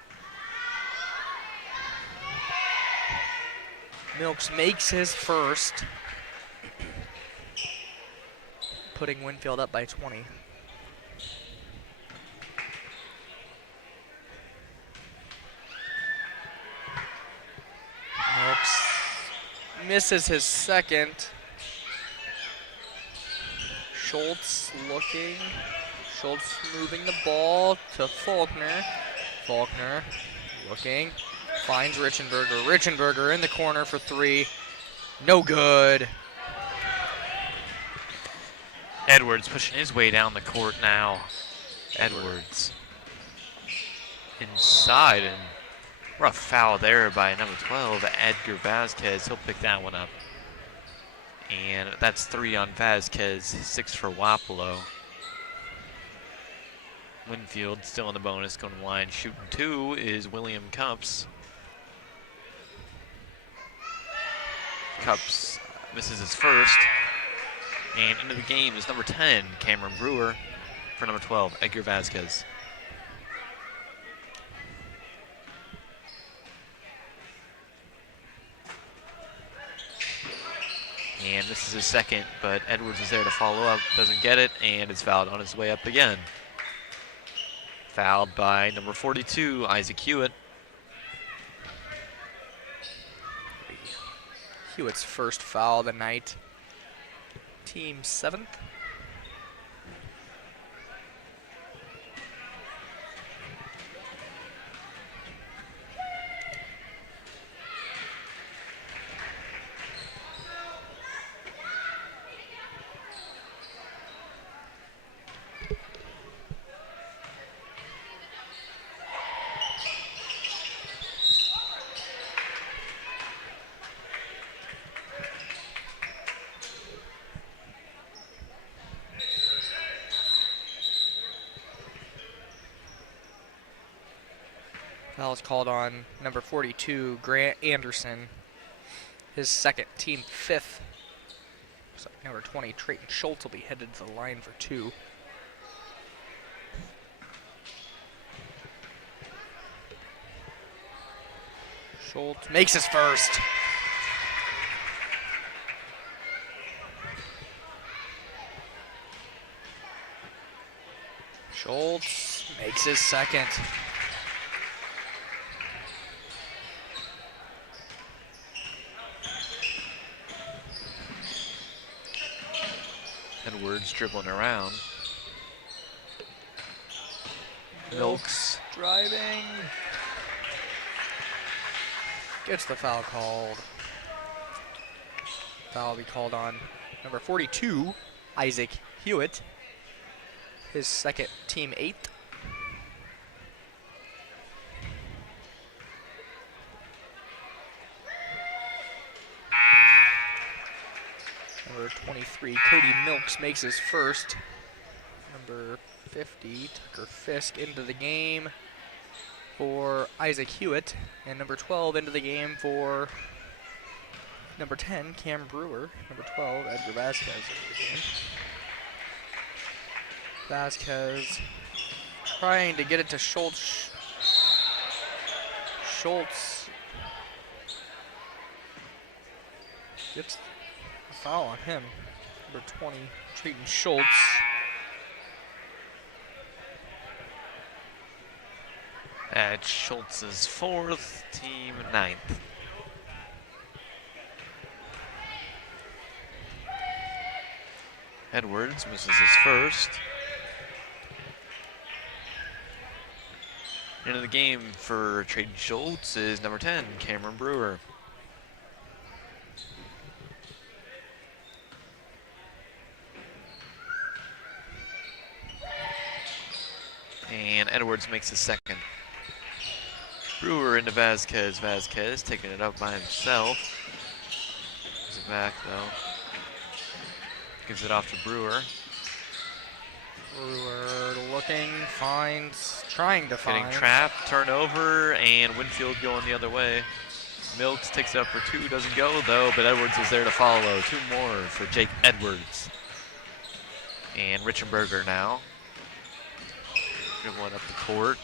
Milks makes his first, putting Winfield up by 20. Milks misses his second. Schultz looking. Schultz moving the ball to Faulkner. Faulkner looking. Finds Richenberger. Richenberger in the corner for 3. No good. Edwards pushing his way down the court now. Edwards inside, and rough foul there by number 12, Edgar Vasquez. He'll pick that one up. And that's 3 on Vasquez, 6 for Wapello. Winfield still in the bonus, going to the line. Shooting 2 is William Cups. Cups misses his first. And into the game is number 10, Cameron Brewer, for number 12, Edgar Vasquez. And this is his second, but Edwards is there to follow up, doesn't get it, and is fouled on his way up again. Fouled by number 42, Isaac Hewitt. Hewitt's first foul of the night. Team 7th. Foul is called on number 42, Grant Anderson. His second, team 5th. So number 20, Trayton Schultz will be headed to the line for 2. Schultz makes his first. Schultz makes his second. Edwards dribbling around. Milks. Driving. Gets the foul called. Foul will be called on number 42, Isaac Hewitt. His second, team 8th. Number 23, Cody Milks makes his first. Number 50, Tucker Fisk into the game for Isaac Hewitt. And number 12 into the game for number 10, Cam Brewer. Number 12, Edgar Vasquez into the game. Vasquez trying to get it to Schultz. Schultz gets a foul on him. Number 20, Trayton Schultz. At Schultz's 4th, team 9th. Edwards misses his first. Into the game for Trayton Schultz is number 10, Cameron Brewer. And Edwards makes his second. Brewer into Vasquez. Vasquez taking it up by himself. Gives it back though. Gives it off to Brewer. Brewer looking, finds, trying to find. Getting trapped, turnover, and Winfield going the other way. Milks takes it up for 2, doesn't go though, but Edwards is there to follow. 2 more for Jake Edwards. And Richenberger now. Dribbling up the court.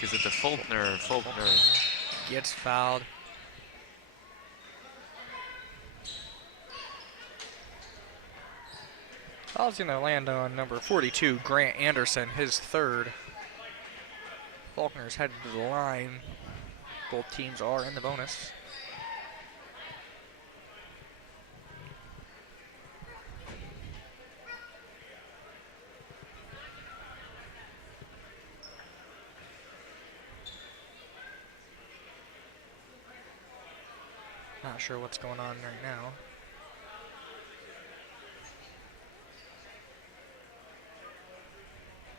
Gives it to Faulkner. Faulkner gets fouled. Foul's going to land on number 42, Grant Anderson, his 3rd. Faulkner's headed to the line. Both teams are in the bonus. Not sure what's going on right now.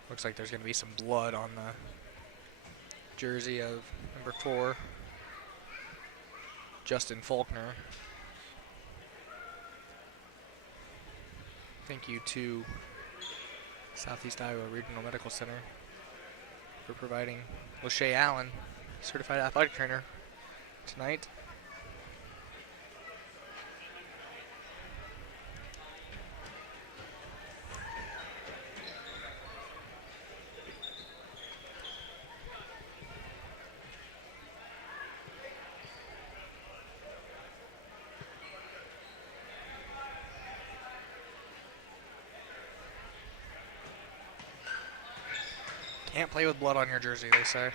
Looks like there's going to be some blood on the jersey of number 4, Justin Faulkner. Thank you to Southeast Iowa Regional Medical Center for providing Lachey Allen, certified athletic trainer, tonight. Can't play with blood on your jersey, they say.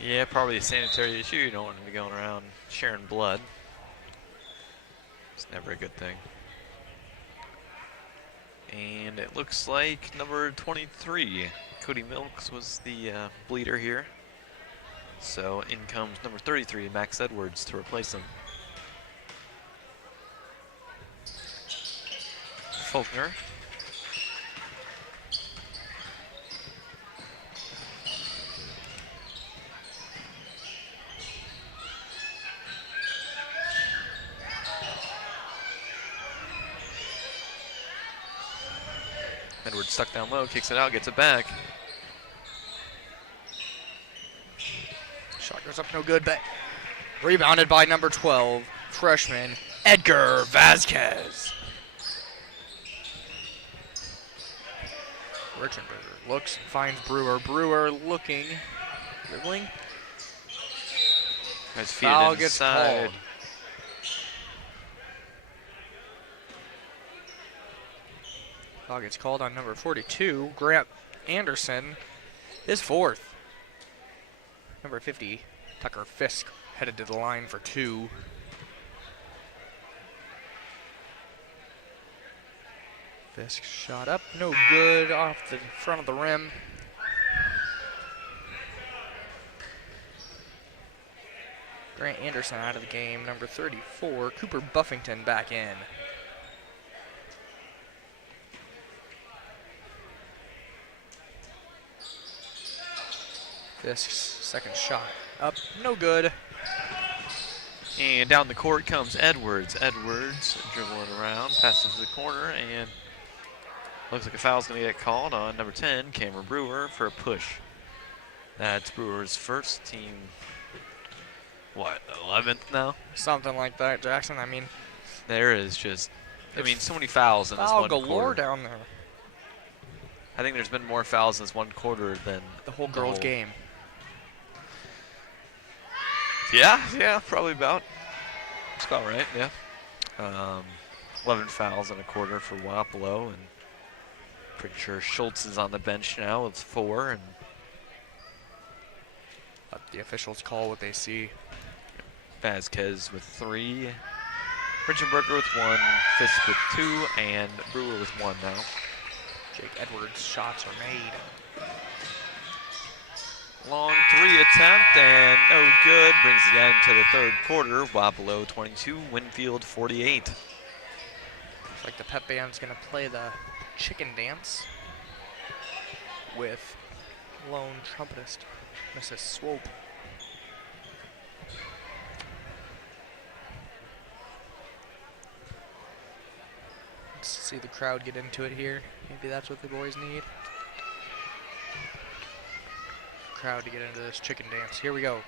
Yeah, probably a sanitary issue. You don't want to be going around sharing blood. It's never a good thing. And it looks like number 23, Cody Milks, was the bleeder here. So in comes number 33, Max Edwards, to replace him. Faulkner. Edwards stuck down low, kicks it out, gets it back. Shot goes up no good, but rebounded by number 12, freshman Edgar Vasquez. Richenberger looks and finds Brewer. Brewer looking, dribbling. His feet Foul gets inside. called. Foul gets called on number 42, Grant Anderson, his 4th. Number 50, Tucker Fisk, headed to the line for 2. Fisk shot up, no good, off the front of the rim. Grant Anderson out of the game, number 34. Cooper Buffington back in. Fisk's second shot up, no good. And down the court comes Edwards. Edwards dribbling around, passes the corner, and looks like a foul's going to get called on number 10, Cameron Brewer, for a push. That's Brewer's first team, 11th now? Something like that, Jackson. I mean, There is just, so many fouls in this foul one galore quarter. down there. I think there's been more fouls in this one quarter than The whole girls' game. Yeah, probably about. That's about right, yeah. 11 fouls in a quarter for Wapello, and pretty sure Schultz is on the bench now with 4. And Let the officials call what they see. Vasquez with 3, Richenberger with 1, Fisk with 2, and Brewer with 1 now. Jake Edwards' shots are made. Long 3 attempt, and no good. Brings it end to the third quarter. Wapello 22, Winfield 48. Looks like the pep band's gonna play the chicken dance with lone trumpetist Mrs. Swope. Let's see the crowd get into it here. Maybe that's what the boys need. Crowd to get into this chicken dance. Here we go.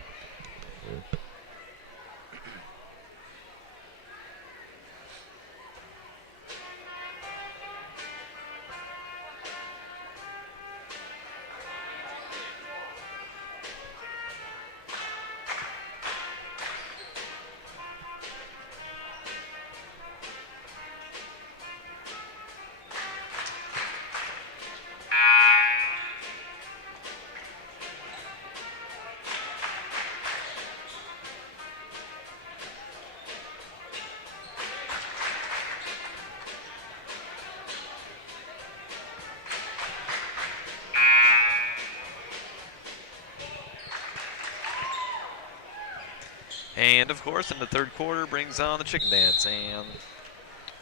And of course, in the third quarter, brings on the chicken dance. And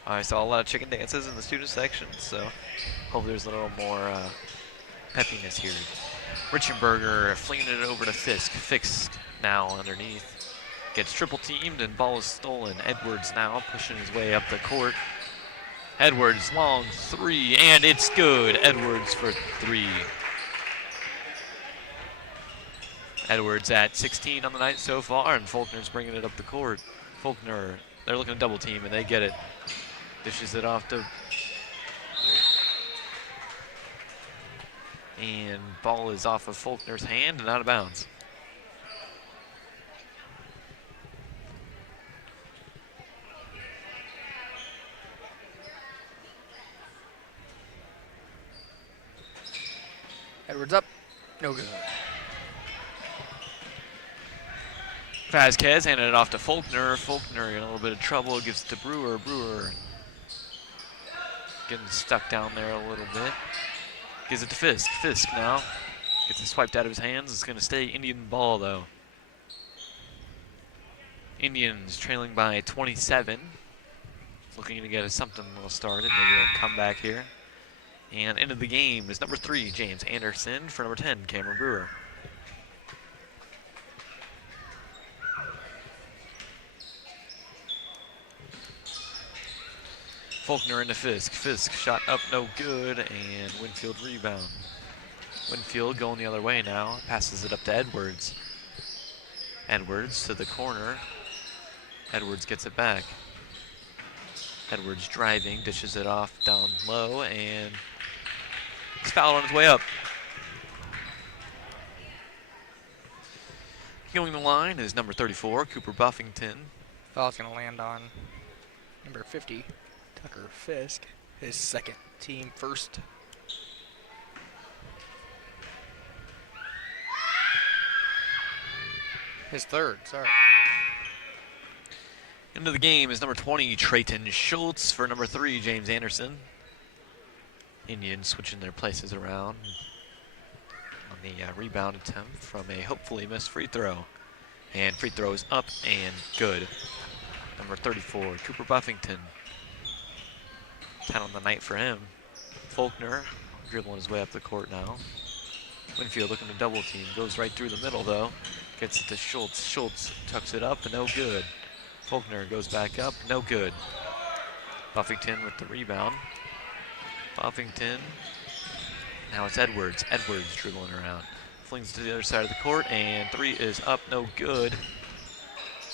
I saw a lot of chicken dances in the student section, so hopefully there's a little more peppiness here. Richenberger flinging it over to Fisk. Fisk now underneath. Gets triple teamed and ball is stolen. Edwards now pushing his way up the court. Edwards, long 3, and it's good. Edwards for 3. Edwards at 16 on the night so far, and Faulkner's bringing it up the court. Faulkner, they're looking to double team, and they get it. Dishes it off to... And ball is off of Faulkner's hand and out of bounds. Edwards up. No good. Vasquez handed it off to Faulkner. Faulkner in a little bit of trouble, gives it to Brewer. Brewer getting stuck down there a little bit. Gives it to Fisk. Fisk now gets it swiped out of his hands. It's going to stay Indian ball, though. Indians trailing by 27. Looking to get something a little started. Maybe a comeback here. And into the game is number 3, James Anderson, for number 10, Cameron Brewer. Faulkner into Fisk. Fisk shot up, no good, and Winfield rebound. Winfield going the other way now. Passes it up to Edwards. Edwards to the corner. Edwards gets it back. Edwards driving, dishes it off down low, and he's fouled on his way up. Going the line is number 34, Cooper Buffington. Foul's going to land on number 50, Tucker Fisk. His second, team first. His third, sorry. Into the game is number 20, Trayton Schultz, for number 3, James Anderson. Indians switching their places around on the rebound attempt from a hopefully missed free throw. And free throw is up and good. Number 34, Cooper Buffington. 10 on the night for him. Faulkner dribbling his way up the court now. Winfield looking to double team. Goes right through the middle though. Gets it to Schultz. Schultz tucks it up, no good. Faulkner goes back up, no good. Buffington with the rebound. Buffington. Now it's Edwards. Edwards dribbling around. Flings to the other side of the court, and three is up, no good.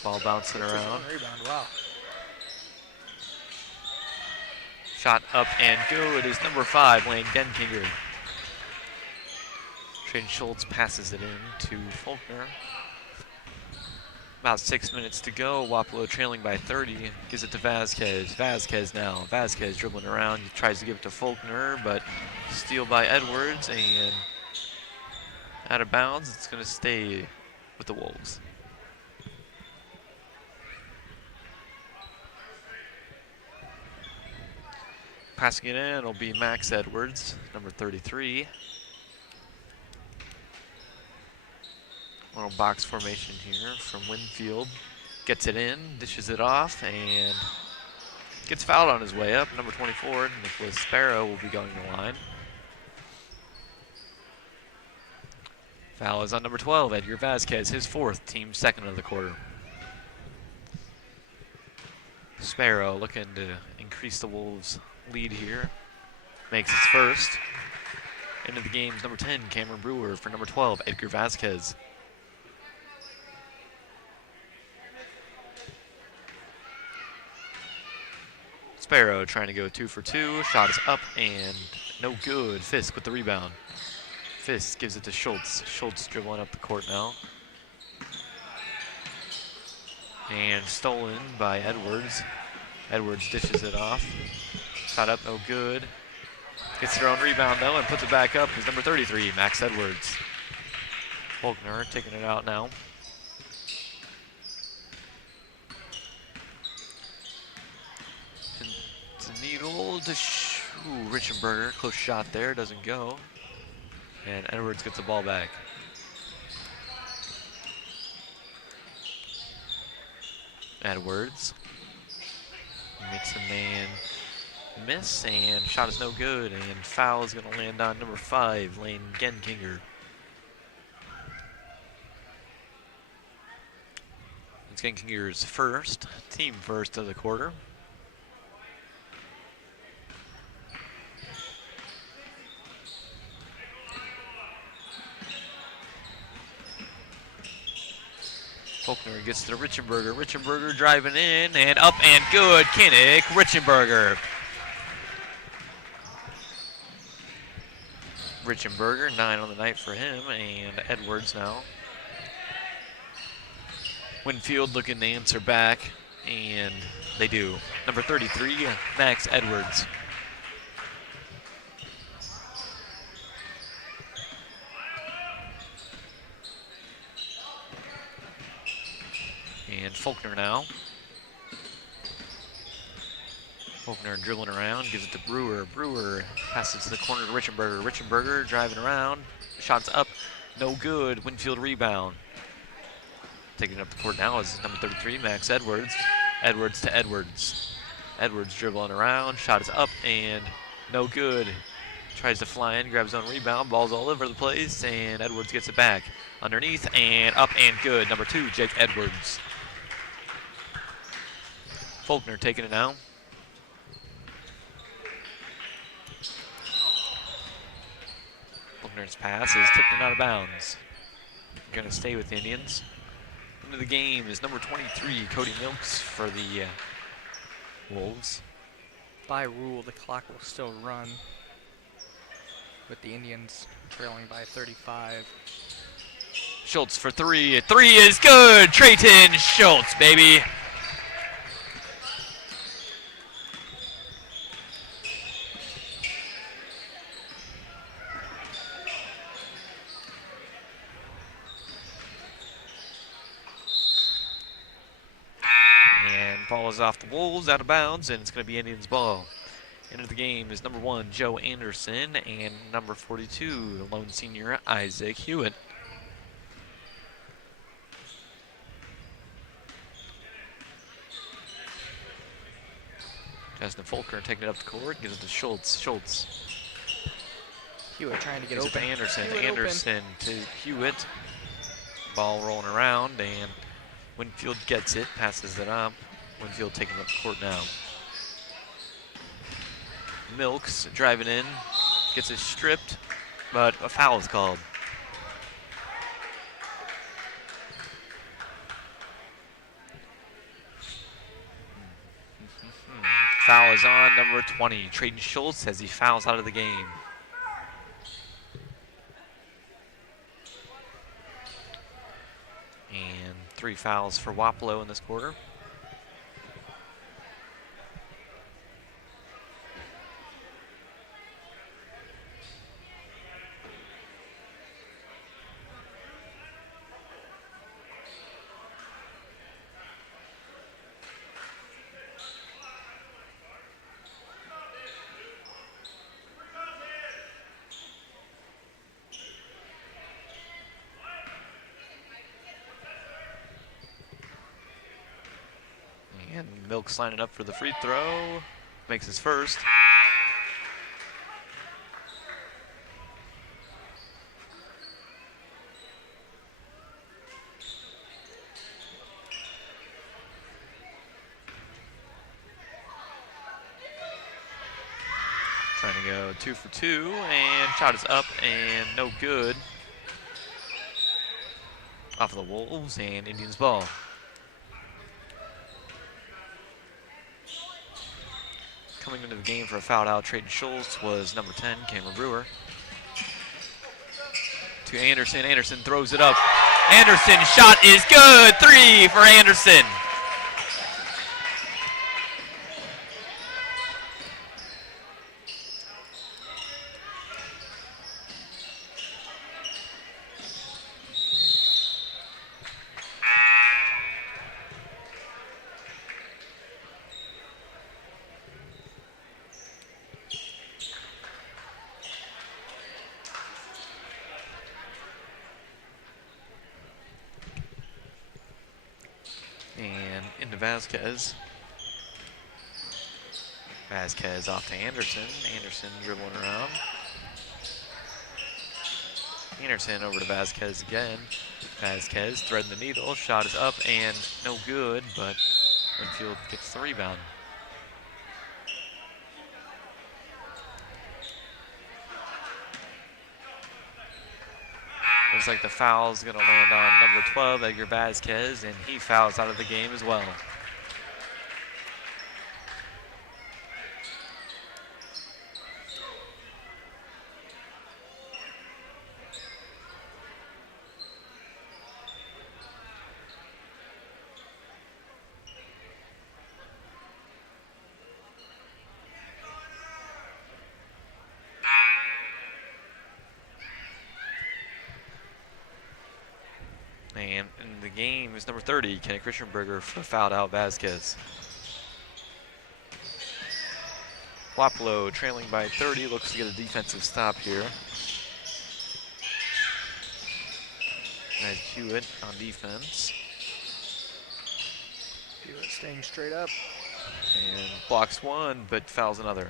Ball bouncing around. Rebound, wow. Shot up and good is number 5, Lane Genkinger. Traden Schultz passes it in to Faulkner. About 6 minutes to go. Wapello trailing by 30. Gives it to Vasquez. Vasquez now. Vasquez dribbling around. He tries to give it to Faulkner, but steal by Edwards and out of bounds. It's going to stay with the Wolves. Passing it in will be Max Edwards, number 33. Little box formation here from Winfield. Gets it in, dishes it off, and gets fouled on his way up. Number 24, Nicholas Sparrow, will be going to the line. Foul is on number 12, Edgar Vasquez, his 4th, team 2nd of the quarter. Sparrow looking to increase the Wolves' lead here. Makes his 1st. Into the game's number 10, Cameron Brewer, for number 12, Edgar Vasquez. Sparrow trying to go 2 for 2. Shot is up and no good. Fisk with the rebound. Fisk gives it to Schultz. Schultz dribbling up the court now. And stolen by Edwards. Edwards dishes it off. Shot up, no good. Gets their own rebound though and puts it back up. Is number 33, Max Edwards. Faulkner taking it out now. Needle to Richenberger, close shot there, doesn't go. And Edwards gets the ball back. Edwards makes a man miss, and shot is no good, and foul is going to land on number 5, Lane Genkinger. It's Genkinger's 1st, team 1st of the quarter. Faulkner gets to Richenberger. Richenberger driving in and up and good. Kinnick, Richenberger. Richenberger, 9 on the night for him, and Edwards now. Winfield looking to answer back, and they do. Number 33, Max Edwards. And Faulkner now. Faulkner dribbling around, gives it to Brewer. Brewer passes to the corner to Richenberger. Richenberger driving around, shots up, no good. Winfield rebound. Taking it up the court now is number 33, Max Edwards. Edwards to Edwards. Edwards dribbling around, shot is up and no good. Tries to fly in, grabs his own rebound, ball's all over the place, and Edwards gets it back. Underneath and up and good. Number 2, Jake Edwards. Faulkner taking it now. Faulkner's pass is tipped and out of bounds. Going to stay with the Indians. Into the game is number 23, Cody Milks for the Wolves. By rule, the clock will still run with the Indians trailing by 35. Schultz for 3. 3 is good. Trayton Schultz, baby. Ball is off the Wolves, out of bounds, and it's going to be Indians' ball. Into the game is number 1, Joe Anderson, and number 42, the lone senior, Isaac Hewitt. Justin Fulker taking it up the court, gives it to Schultz. Schultz Hewitt trying to get gives it open. to Anderson. Hewitt Anderson to Hewitt. Ball rolling around, and Winfield gets it, passes it up. Winfield taking up the court now. Milks driving in, gets it stripped, but a foul is called. Foul is on number 20, Trayton Schultz, as he fouls out of the game. And 3 fouls for Wapello in this quarter. And Milks lining up for the free throw. Makes his first. Trying to go 2 for 2, and shot is up and no good. Off of the Wolves, and Indians ball. Coming into the game for a fouled out Trayton Schultz was number 10, Cameron Brewer. To Anderson. Anderson throws it up. Anderson shot is good. 3 for Anderson. And into Vasquez. Vasquez off to Anderson. Anderson dribbling around. Anderson over to Vasquez again. Vasquez threading the needle. Shot is up and no good, but Winfield gets the rebound. Looks like the foul is going to land on number 12, Edgar Vasquez, and he fouls out of the game as well. And in the game is number 30, Kenny Christianberger, for fouled out Vasquez. Wapello trailing by 30, looks to get a defensive stop here. Nice Hewitt on defense. Hewitt staying straight up. And blocks one, but fouls another.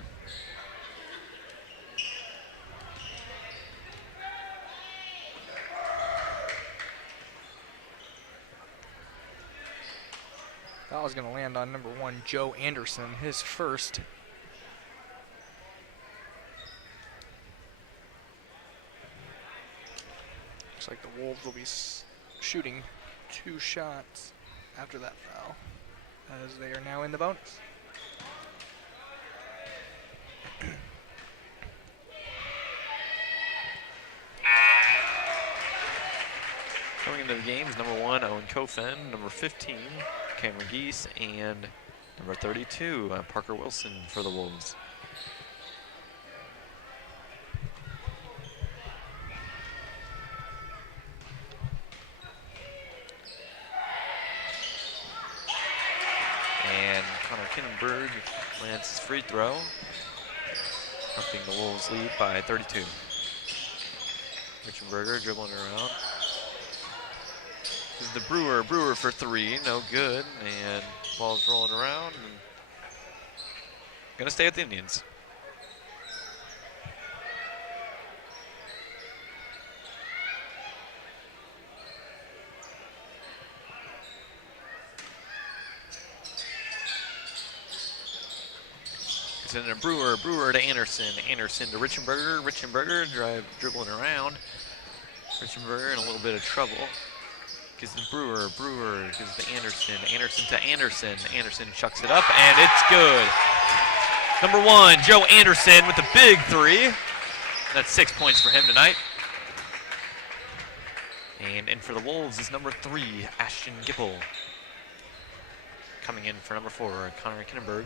That was going to land on number 1, Joe Anderson, his first. Looks like the Wolves will be shooting 2 shots after that foul, as they are now in the bonus. Coming into the game is number 1, Owen Cofen, number 15, Cameron Geese, and number 32, Parker Wilson for the Wolves. And Connor Kinnenberg lands his free throw. upping the Wolves' lead by 32. Richenberger dribbling around. This is the Brewer. Brewer for three, no good. And ball's rolling around. And gonna stay with the Indians. It's in a Brewer. Brewer to Anderson. Anderson to Richenberger. Richenberger dribbling around. Richenberger in a little bit of trouble. Gives the Brewer. Brewer gives to Anderson. Anderson to Anderson. Anderson chucks it up, and it's good. Number 1, Joe Anderson with the big three. That's 6 points for him tonight. And in for the Wolves is number 3, Ashton Gipple. Coming in for number 4, Connor Kinnenberg.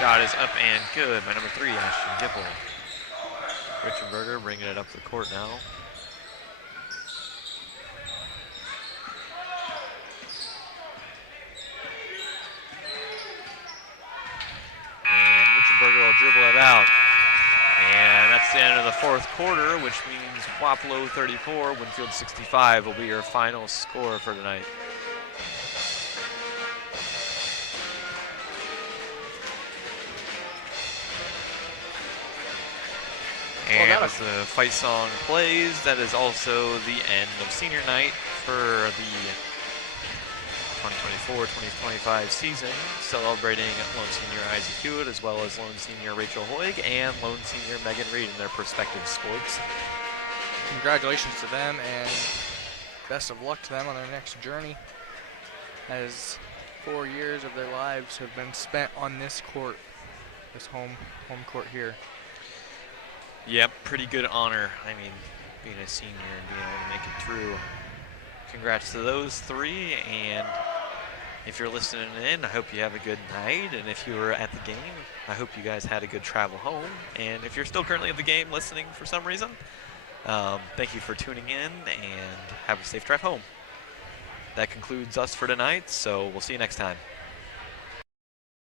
Shot is up and good by number 3, Ashton Gipple. Richenberger bringing it up the court now. And Richenberger will dribble it out. And that's the end of the fourth quarter, which means Wapello 34, Winfield 65 will be your final score for tonight. And as the fight song plays, that is also the end of senior night for the 2024-2025 season, celebrating lone senior Isaac Hewitt as well as lone senior Rachel Hoig and lone senior Megan Reed in their respective sports. Congratulations to them and best of luck to them on their next journey, as 4 years of their lives have been spent on this court, this home court here. Yep, pretty good honor. I mean, being a senior and being able to make it through. Congrats to those three, and if you're listening in, I hope you have a good night, and if you were at the game, I hope you guys had a good travel home, and if you're still currently at the game listening for some reason, thank you for tuning in, and have a safe drive home. That concludes us for tonight, so we'll see you next time.